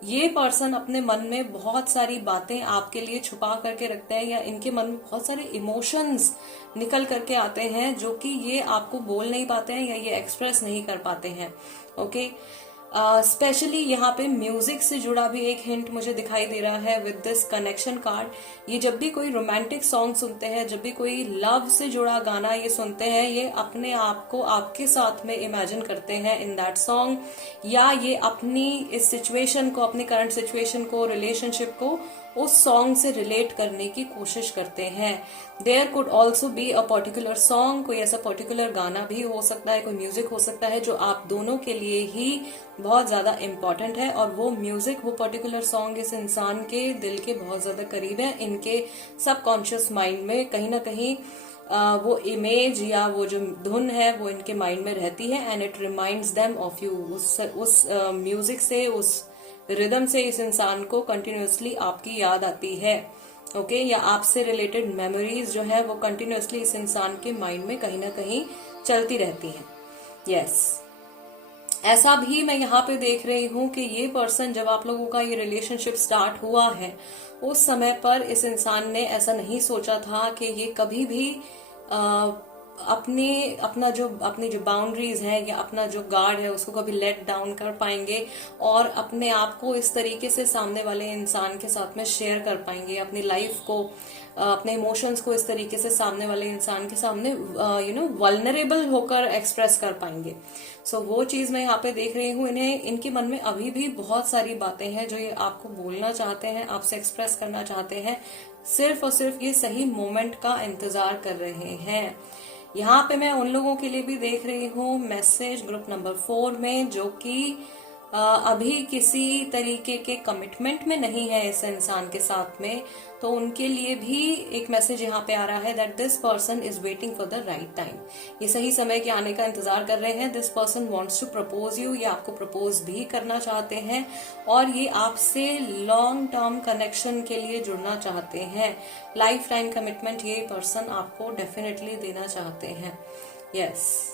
ये पर्सन अपने मन में बहुत सारी बातें आपके लिए छुपा करके रखते हैं, या इनके मन में बहुत सारे इमोशंस निकल करके आते हैं जो कि ये आपको बोल नहीं पाते हैं या ये एक्सप्रेस नहीं कर पाते हैं। ओके, स्पेशली यहाँ पे म्यूजिक से जुड़ा भी एक हिंट मुझे दिखाई दे रहा है विद दिस कनेक्शन कार्ड। ये जब भी कोई रोमांटिक सॉन्ग सुनते हैं, जब भी कोई लव से जुड़ा गाना ये सुनते हैं, ये अपने आप को आपके साथ में इमेजिन करते हैं इन दैट सॉन्ग, या ये अपनी इस सिचुएशन को, अपनी करंट सिचुएशन को, रिलेशनशिप को उस सॉन्ग से रिलेट करने की कोशिश करते हैं। There could also be a particular song, कोई ऐसा पर्टिकुलर गाना भी हो सकता है, कोई म्यूजिक हो सकता है जो आप दोनों के लिए ही बहुत ज्यादा इम्पोर्टेंट है, और वो म्यूजिक, वो पर्टिकुलर सॉन्ग इस इंसान के दिल के बहुत ज्यादा करीब है। इनके सबकॉन्शियस माइंड में कहीं ना कहीं वो इमेज या वो जो धुन है वो इनके माइंड में रहती है, and it reminds them of you. उस म्यूजिक से, उस रिदम से इस इंसान को कंटिन्यूअसली आपकी याद आती है। ओके, या आपसे रिलेटेड मेमोरीज जो है वो कंटिन्यूअसली इस इंसान के माइंड में कहीं ना कहीं चलती रहती हैं। यस, ऐसा भी मैं यहाँ पे देख रही हूँ कि ये पर्सन, जब आप लोगों का ये रिलेशनशिप स्टार्ट हुआ है, उस समय पर इस इंसान ने ऐसा नहीं सोचा था कि ये कभी भी अपनी जो बाउंड्रीज हैं या अपना जो गार्ड है उसको कभी लेट डाउन कर पाएंगे, और अपने आप को इस तरीके से सामने वाले इंसान के साथ में शेयर कर पाएंगे, अपनी लाइफ को, अपने इमोशंस को इस तरीके से सामने वाले इंसान के सामने वल्नरेबल होकर एक्सप्रेस कर पाएंगे। सो वो चीज मैं यहाँ पे देख रही हूँ। इनके मन में अभी भी बहुत सारी बातें हैं जो ये आपको बोलना चाहते हैं, आपसे एक्सप्रेस करना चाहते हैं, सिर्फ और सिर्फ ये सही मोमेंट का इंतजार कर रहे हैं। यहाँ पे मैं उन लोगों के लिए भी देख रही हूँ मैसेज ग्रुप नंबर 4 में, जो कि अभी किसी तरीके के कमिटमेंट में नहीं है इस इंसान के साथ में, तो उनके लिए भी एक मैसेज यहाँ पे आ रहा है that this person is waiting for the right time. ये सही समय के आने का इंतजार कर रहे हैं। This person wants to propose you, ये आपको प्रपोज भी करना चाहते हैं, और ये आपसे लॉन्ग टर्म कनेक्शन के लिए जुड़ना चाहते हैं। लाइफ टाइम कमिटमेंट ये पर्सन आपको डेफिनेटली देना चाहते हैं। Yes,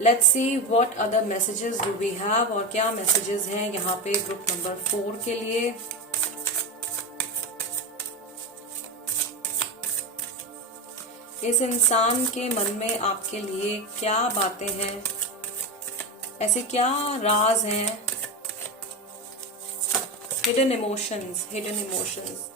let's see what other messages do we have, और क्या मैसेजेस हैं यहाँ पे ग्रुप नंबर 4 के लिए। इस इंसान के मन में आपके लिए क्या बातें हैं, ऐसे क्या राज हैं, hidden emotions, hidden emotions.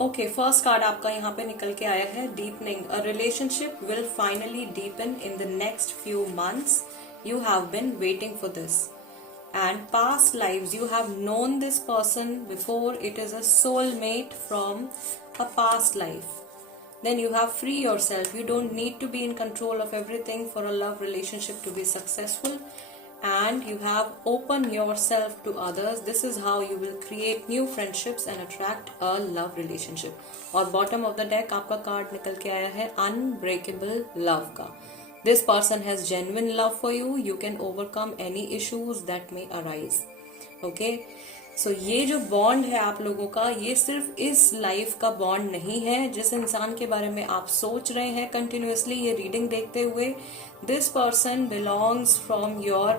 Okay, first card आपका यहाँ पे निकल के आया है deepening. A relationship will finally deepen in the next few months, you have been waiting for this, and past lives, you have known this person before, it is a soulmate from a past life. Then you have free yourself. You don't need to be in control of everything for a love relationship to be successful, and you have opened yourself to others. This is how you will create new friendships and attract a love relationship. और bottom of the deck आपका card निकल के आया है unbreakable love का। This person has genuine love for you. You can overcome any issues that may arise. Okay? सो ये जो bond है आप लोगों का, ये सिर्फ इस लाइफ का बॉन्ड नहीं है। जिस इंसान के बारे में आप सोच रहे हैं कंटिन्यूअसली ये रीडिंग देखते हुए, this person belongs from your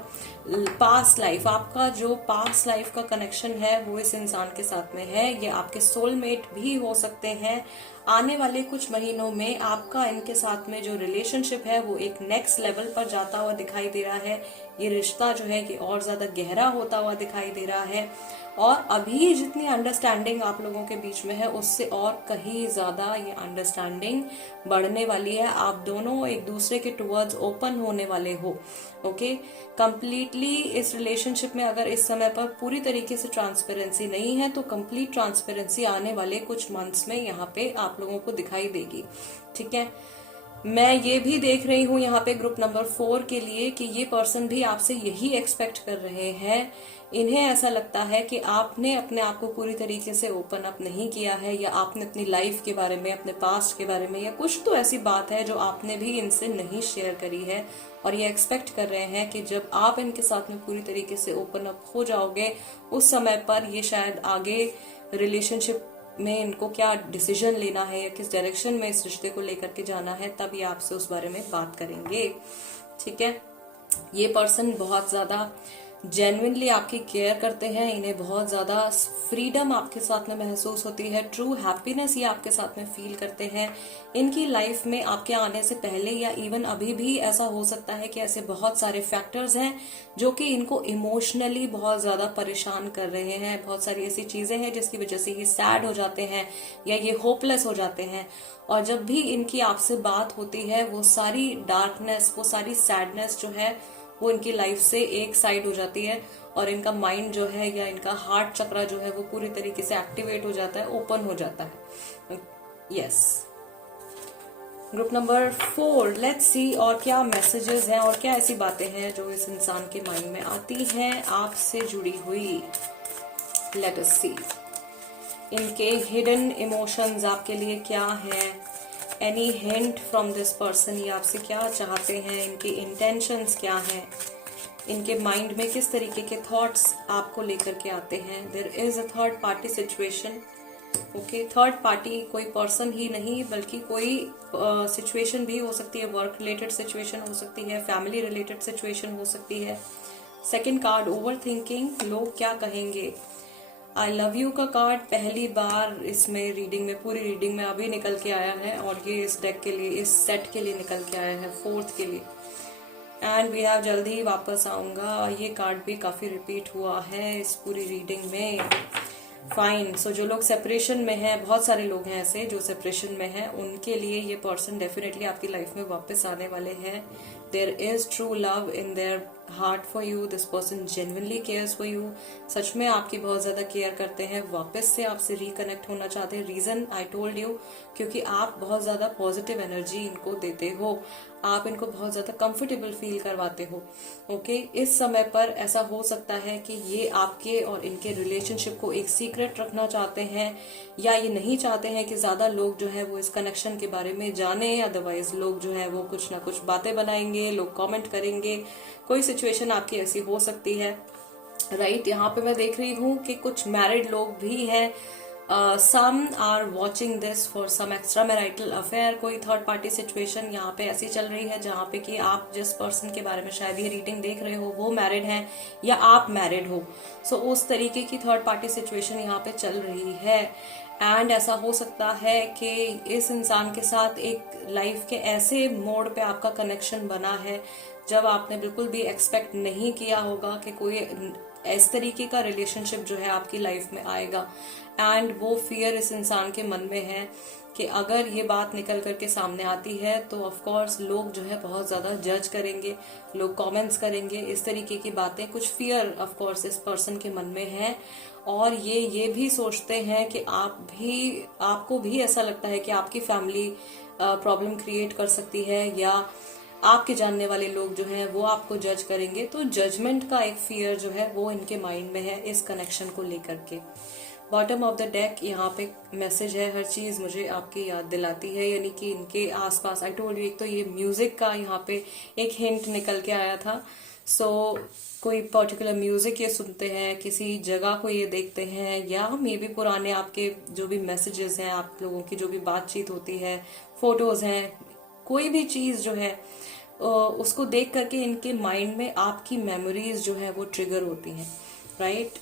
past life. आपका जो पास्ट लाइफ का कनेक्शन है वो इस इंसान के साथ में है। ये आपके सोलमेट भी हो सकते हैं। आने वाले कुछ महीनों में आपका इनके साथ में जो रिलेशनशिप है वो एक नेक्स्ट लेवल पर जाता हुआ दिखाई दे रहा है। ये रिश्ता जो है कि और ज्यादा गहरा होता हुआ दिखाई दे रहा है, और अभी जितनी अंडरस्टैंडिंग आप लोगों के बीच में है उससे और कहीं ज्यादा ये अंडरस्टैंडिंग बढ़ने वाली है। आप दोनों एक दूसरे के टुवर्ड्स ओपन होने वाले हो। ओके, कंप्लीटली इस रिलेशनशिप में अगर इस समय पर पूरी तरीके से ट्रांसपेरेंसी नहीं है, तो कंप्लीट ट्रांसपेरेंसी आने वाले कुछ मंथ्स में यहाँ पे आप लोगों को दिखाई देगी। ठीक है, मैं ये भी देख रही हूँ यहाँ पे ग्रुप नंबर 4 के लिए कि ये पर्सन भी आपसे यही एक्सपेक्ट कर रहे हैं। इन्हें ऐसा लगता है कि आपने अपने आप को पूरी तरीके से ओपन अप नहीं किया है, या आपने अपनी लाइफ के बारे में, अपने पास्ट के बारे में, या कुछ तो ऐसी बात है जो आपने भी इनसे नहीं शेयर करी है, और ये एक्सपेक्ट कर रहे हैं कि जब आप इनके साथ में पूरी तरीके से ओपन अप हो जाओगे उस समय पर ये शायद आगे रिलेशनशिप में इनको क्या डिसीजन लेना है या किस डायरेक्शन में इस रिश्ते को लेकर के जाना है, तब ये आपसे उस बारे में बात करेंगे। ठीक है, ये पर्सन बहुत ज्यादा जेन्युइनली आपकी केयर करते हैं, इन्हें बहुत ज्यादा फ्रीडम आपके साथ में महसूस होती है, ट्रू हैप्पीनेस ये आपके साथ में फील करते हैं। इनकी लाइफ में आपके आने से पहले या इवन अभी भी ऐसा हो सकता है कि ऐसे बहुत सारे फैक्टर्स हैं जो कि इनको इमोशनली बहुत ज्यादा परेशान कर रहे हैं। बहुत सारी ऐसी चीजें हैं जिसकी वजह से ये सैड हो जाते हैं या ये होपलेस हो जाते हैं, और जब भी इनकी आपसे बात होती है वो सारी डार्कनेस, वो सारी सैडनेस जो है वो इनकी लाइफ से एक साइड हो जाती है, और इनका माइंड जो है या इनका हार्ट चक्रा जो है वो पूरी तरीके से एक्टिवेट हो जाता है, ओपन हो जाता है। Yes, group number 4, let's see और क्या मैसेजेस हैं और क्या ऐसी बातें हैं जो इस इंसान के माइंड में आती हैं आपसे जुड़ी हुई। लेट अस सी इनके हिडन इमोशंस आपके लिए क्या है। Any hint from this person, ये आपसे क्या चाहते हैं, इनके इंटेंशंस क्या हैं, इनके माइंड में किस तरीके के थॉट्स आपको लेकर के आते हैं। There is a third party situation. Okay, third party कोई पर्सन ही नहीं बल्कि कोई सिचुएशन भी हो सकती है, वर्क रिलेटेड सिचुएशन हो सकती है, फैमिली रिलेटेड सिचुएशन हो सकती है। सेकंड कार्ड, ओवर थिंकिंग, लोग क्या कहेंगे। आई लव यू का कार्ड पहली बार इसमें रीडिंग में, पूरी रीडिंग में अभी निकल के आया है, और ये इस डेक के लिए, इस सेट के लिए निकल के आया है, 4th के लिए। एंड वी हैव जल्दी ही वापस आऊंगा, ये कार्ड भी काफी रिपीट हुआ है इस पूरी रीडिंग में। फाइन, सो जो लोग सेपरेशन में हैं, बहुत सारे लोग हैं ऐसे जो सेपरेशन में हैं, उनके लिए ये पर्सन डेफिनेटली आपकी लाइफ में वापस आने वाले हैं। There is true love in their heart for you, this person genuinely cares for you, सच में आपकी बहुत ज्यादा केयर करते हैं, वापस से आपसे रिकनेक्ट होना चाहते हैं। रीजन आई टोल्ड यू, क्योंकि आप बहुत ज्यादा पॉजिटिव एनर्जी इनको देते हो, आप इनको बहुत ज्यादा कंफर्टेबल फील करवाते हो। ओके, इस समय पर ऐसा हो सकता है कि ये आपके और इनके रिलेशनशिप को एक सीक्रेट रखना चाहते हैं, या ये नहीं चाहते हैं कि ज्यादा लोग जो है वो इस कनेक्शन के बारे में जाने, अदरवाइज लोग जो है वो कुछ ना कुछ बातें बनाएंगे, लोग कमेंट करेंगे, कोई सिचुएशन आपकी ऐसी हो सकती है। राइट, यहाँ पे मैं देख रही हूँ कि कुछ मैरिड लोग भी हैं। Some are watching this for some extra marital affair. कोई थर्ड पार्टी सिचुएशन यहाँ पे ऐसी चल रही है जहाँ पे कि आप जिस पर्सन के बारे में शायद ये रीडिंग देख रहे हो वो मैरिड हैं या आप मैरिड हो। सो उस तरीके की थर्ड पार्टी सिचुएशन यहाँ पे चल रही है। एंड ऐसा हो सकता है कि इस इंसान के साथ एक लाइफ के ऐसे मोड पे आपका कनेक्शन बना है जब आपने बिल्कुल भी एक्सपेक्ट नहीं किया होगा कि कोई इस तरीके का रिलेशनशिप जो है आपकी लाइफ में आएगा। एंड वो फियर इस इंसान के मन में है कि अगर ये बात निकल करके सामने आती है तो ऑफ कोर्स लोग जो है बहुत ज्यादा जज करेंगे, लोग कमेंट्स करेंगे, इस तरीके की बातें, कुछ फियर ऑफ कोर्स इस पर्सन के मन में है। और ये भी सोचते हैं कि आपको भी ऐसा लगता है कि आपकी फैमिली प्रॉब्लम क्रिएट कर सकती है, या आपके जानने वाले लोग जो हैं वो आपको जज करेंगे। तो जजमेंट का एक फियर जो है वो इनके माइंड में है इस कनेक्शन को लेकर के। बॉटम ऑफ द डेक यहाँ पे मैसेज है, हर चीज मुझे आपकी याद दिलाती है, यानी कि इनके आसपास आई टोल्ड यू, एक तो ये म्यूजिक का यहाँ पे एक हिंट निकल के आया था। सो कोई पर्टिकुलर म्यूजिक ये सुनते हैं, किसी जगह को ये देखते हैं, या मे बी पुराने आपके जो भी मैसेजेस हैं, आप लोगों की जो भी बातचीत होती है, फोटोज हैं, कोई भी चीज जो है उसको देख करके इनके माइंड में आपकी मेमोरीज जो है वो ट्रिगर होती हैं। Right,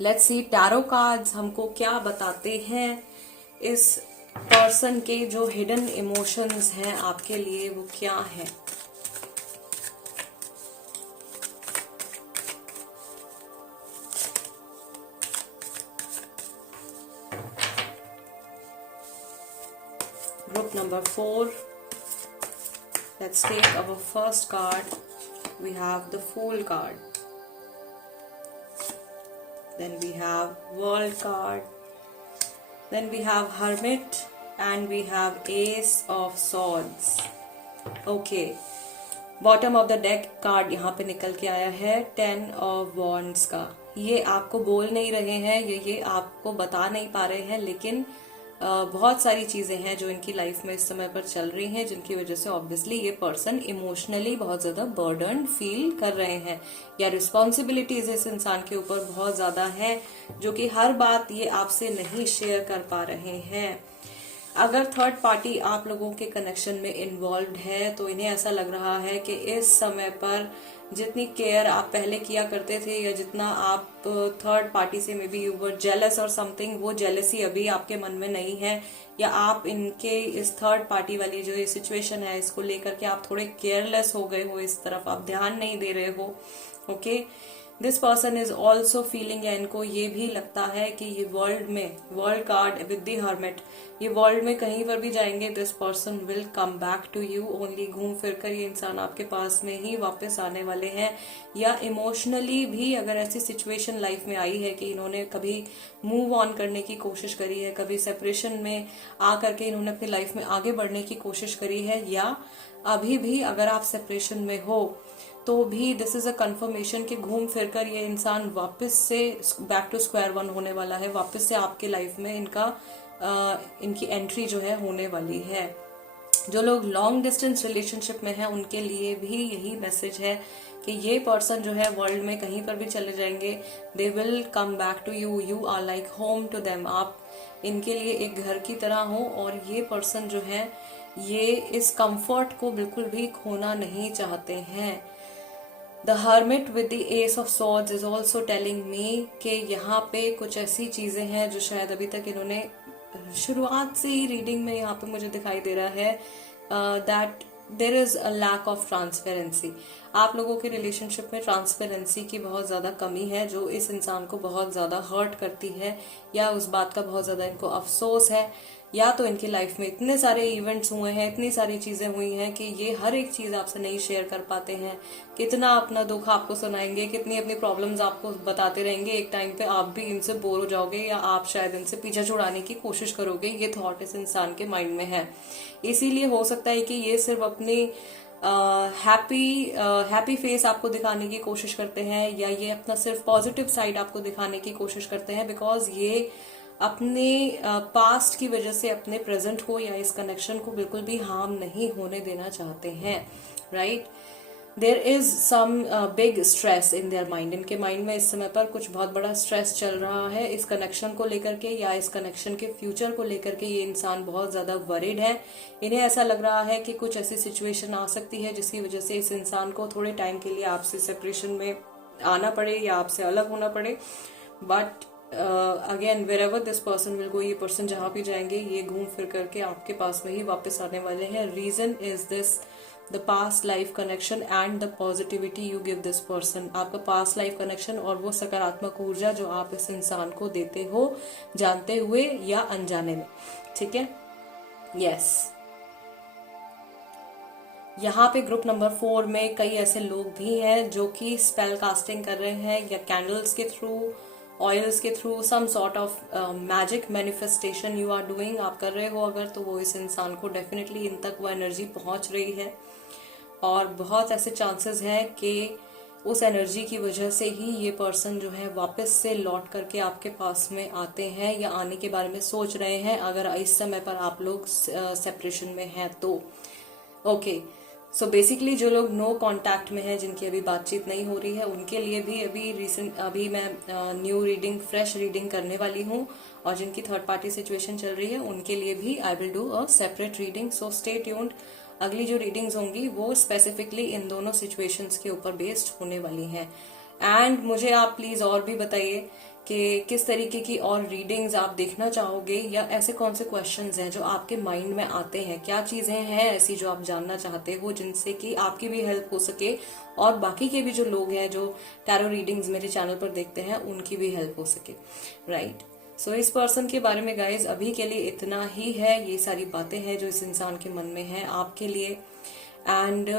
let's see tarot cards हमको क्या बताते हैं इस पर्सन के जो हिडन इमोशंस हैं आपके लिए, वो क्या है। Group number 4, let's take our first card. We have the Fool card. Then we have World card. Then we have Hermit and we have ace of swords. Okay, bottom of the deck card यहाँ पे निकल के आया है 10 of wands का। ये आपको बोल नहीं रहे हैं, ये आपको बता नहीं पा रहे हैं, लेकिन बहुत सारी चीजें हैं जो इनकी लाइफ में इस समय पर चल रही हैं, जिनकी वजह से ऑब्वियसली ये पर्सन इमोशनली बहुत ज्यादा बर्डन फील कर रहे हैं, या रिस्पॉन्सिबिलिटीज इस इंसान के ऊपर बहुत ज्यादा है, जो कि हर बात ये आपसे नहीं शेयर कर पा रहे हैं। अगर थर्ड पार्टी आप लोगों के कनेक्शन में इन्वॉल्व है तो इन्हें ऐसा लग रहा है कि इस समय पर जितनी केयर आप पहले किया करते थे, या जितना आप थर्ड पार्टी से may be you were jealous और समथिंग, वो जेलसी अभी आपके मन में नहीं है, या आप इनके इस थर्ड पार्टी वाली जो ये सिचुएशन है इसको लेकर के आप थोड़े केयरलेस हो गए हो, इस तरफ आप ध्यान नहीं दे रहे हो। Okay, this person is also feeling, या इनको ये भी लगता है कि ये world card with the hermit, ये वर्ल्ड में कहीं पर भी जाएंगे this person will come back to you only. घूम फिर कर ये इंसान आपके पास में ही वापस आने वाले हैं, या इमोशनली भी अगर ऐसी सिचुएशन लाइफ में आई है कि इन्होंने कभी मूव ऑन करने की कोशिश करी है, कभी सेपरेशन में आकर के इन्होंने अपनी लाइफ में आगे बढ़ने की कोशिश करी है, या अभी भी अगर आप सेपरेशन में हो तो भी दिस इज अ कंफर्मेशन कि घूम फिर कर ये इंसान वापस से बैक टू स्क्वायर वन होने वाला है, वापस से आपके लाइफ में इनकी एंट्री जो है होने वाली है। जो लोग लॉन्ग डिस्टेंस रिलेशनशिप में हैं उनके लिए भी यही मैसेज है कि ये पर्सन जो है वर्ल्ड में कहीं पर भी चले जाएंगे, they will come back to you, you are like home to them, आप इनके लिए एक घर की तरह हो, और ये पर्सन जो है ये इस कंफर्ट को बिल्कुल भी खोना नहीं चाहते हैं। The hermit with the S of swords is also telling me कि यहाँ पे कुछ ऐसी चीजें हैं जो शायद अभी तक इन्होंने शुरुआत से ही रीडिंग में यहाँ पे मुझे दिखाई दे रहा है that there is a lack of transparency. आप लोगों के रिलेशनशिप में ट्रांसपेरेंसी की बहुत ज्यादा कमी है, जो इस इंसान को बहुत ज्यादा हर्ट करती है, या उस बात का बहुत ज्यादा इनको अफसोस है, या तो इनकी लाइफ में इतने सारे इवेंट्स हुए हैं, इतनी सारी चीजें हुई हैं कि ये हर एक चीज आपसे नहीं शेयर कर पाते हैं। कितना अपना दुख आपको सुनाएंगे, कितनी अपनी प्रॉब्लम्स आपको बताते रहेंगे, एक टाइम पे आप भी इनसे बोर हो जाओगे, या आप शायद इनसे पीछा छुड़ाने की कोशिश करोगे। ये थॉट इस इंसान के माइंड में है। इसीलिए हो सकता है कि ये सिर्फ अपनी हैप्पी फेस आपको दिखाने की कोशिश करते हैं, या ये अपना सिर्फ पॉजिटिव साइड आपको दिखाने की कोशिश करते हैं, बिकॉज ये अपने पास्ट की वजह से अपने प्रेजेंट को या इस कनेक्शन को बिल्कुल भी हार्म नहीं होने देना चाहते हैं। Right, there is some big stress in their mind, इनके माइंड में इस समय पर कुछ बहुत बड़ा स्ट्रेस चल रहा है इस कनेक्शन को लेकर के, या इस कनेक्शन के फ्यूचर को लेकर के। ये इंसान बहुत ज्यादा वरीड है। इन्हें ऐसा लग रहा है कि कुछ ऐसी सिचुएशन आ सकती है जिसकी वजह से इस इंसान को थोड़े टाइम के लिए आपसे सेपरेशन में आना पड़े, या आपसे अलग होना पड़े। But again wherever this person will go, ये पर्सन जहां भी जाएंगे ये घूम फिर करके आपके पास में ही वापस आने वाले हैं। Reason is this the past life connection and the positivity you give this person. आपका पास्ट लाइफ कनेक्शन और वो सकारात्मक ऊर्जा जो आप इस इंसान को देते हो, जानते हुए या अनजाने में। ठीक है, यस। यहाँ पे ग्रुप नंबर 4 में कई ऐसे लोग भी हैं जो कि स्पेल कास्टिंग कर रहे हैं, या कैंडल्स के थ्रू, ऑयल्स के through, some sort of magic manifestation you are doing, आप कर रहे हो अगर, तो वो इस इंसान को डेफिनेटली इन तक वो एनर्जी पहुंच रही है, और बहुत ऐसे चांसेस हैं कि उस एनर्जी की वजह से ही ये पर्सन जो है वापस से लौट करके आपके पास में आते हैं, या आने के बारे में सोच रहे हैं अगर इस समय पर आप लोग सेपरेशन में हैं तो। ओके, सो बेसिकली जो लोग नो कांटेक्ट में हैं, जिनकी अभी बातचीत नहीं हो रही है, उनके लिए भी अभी मैं न्यू रीडिंग, फ्रेश रीडिंग करने वाली हूँ, और जिनकी थर्ड पार्टी सिचुएशन चल रही है उनके लिए भी I will do a separate reading. So stay tuned. अगली जो रीडिंग्स होंगी वो स्पेसिफिकली इन दोनों सिचुएशंस के ऊपर बेस्ड होने वाली हैं। एंड मुझे आप प्लीज और भी बताइए कि किस तरीके की और रीडिंग्स आप देखना चाहोगे, या ऐसे कौन से क्वेश्चंस हैं जो आपके माइंड में आते हैं, क्या चीजें हैं ऐसी जो आप जानना चाहते हो जिनसे कि आपकी भी हेल्प हो सके, और बाकी के भी जो लोग हैं जो टैरो रीडिंग्स मेरे चैनल पर देखते हैं उनकी भी हेल्प हो सके। राइट, सो इस पर्सन के बारे में गाइज अभी के लिए इतना ही है। ये सारी बातें हैं जो इस इंसान के मन में है आपके लिए। एंड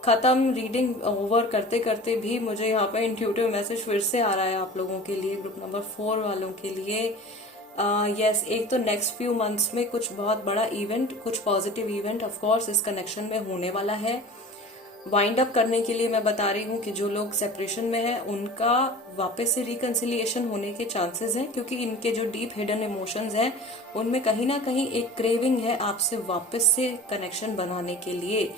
खत्म रीडिंग ओवर करते करते भी मुझे यहाँ पे इंट्यूटिव मैसेज फिर से आ रहा है आप लोगों के लिए, ग्रुप नंबर 4 वालों के लिए। यस, एक तो नेक्स्ट फ्यू मंथ्स में कुछ बहुत बड़ा इवेंट, कुछ पॉजिटिव इवेंट ऑफ कोर्स इस कनेक्शन में होने वाला है। वाइंड अप करने के लिए मैं बता रही हूँ कि जो लोग सेपरेशन में हैं उनका वापस से रिकंसिलिएशन होने के चांसेस हैं, क्योंकि इनके जो डीप हिडन इमोशंस हैं उनमें कहीं ना कहीं एक क्रेविंग है आपसे वापस से कनेक्शन बनाने के लिए।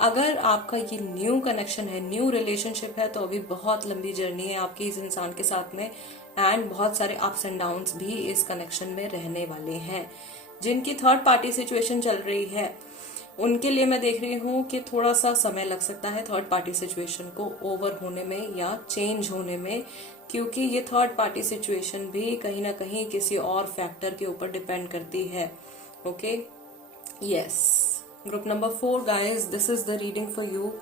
अगर आपका ये न्यू कनेक्शन है, न्यू रिलेशनशिप है, तो अभी बहुत लंबी जर्नी है आपकी इस इंसान के साथ में, एंड बहुत सारे अप्स एंड डाउन्स भी इस कनेक्शन में रहने वाले हैं। जिनकी थर्ड पार्टी सिचुएशन चल रही है उनके लिए मैं देख रही हूँ कि थोड़ा सा समय लग सकता है थर्ड पार्टी सिचुएशन को ओवर होने में या चेंज होने में, क्योंकि ये थर्ड पार्टी सिचुएशन भी कहीं ना कहीं किसी और फैक्टर के ऊपर डिपेंड करती है। Okay, yes. Group number 4 guys, this is the reading for you.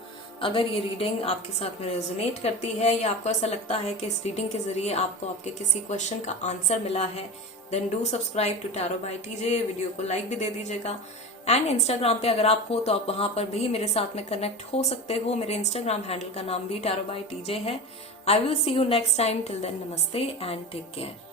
अगर ये रीडिंग आपके साथ में रेजोनेट करती है या आपको ऐसा लगता है कि इस रीडिंग के जरिए आपको आपके किसी क्वेश्चन का आंसर मिला है, then do subscribe to tarot by TJ. Video को लाइक भी दे दीजिएगा। एंड इंस्टाग्राम पे अगर आप हो तो आप वहां पर भी मेरे साथ में कनेक्ट हो सकते हो। मेरे इंस्टाग्राम हैंडल का नाम भी टैरो बाय टीजे है। I will see you next time. Till then, नमस्ते एंड टेक केयर।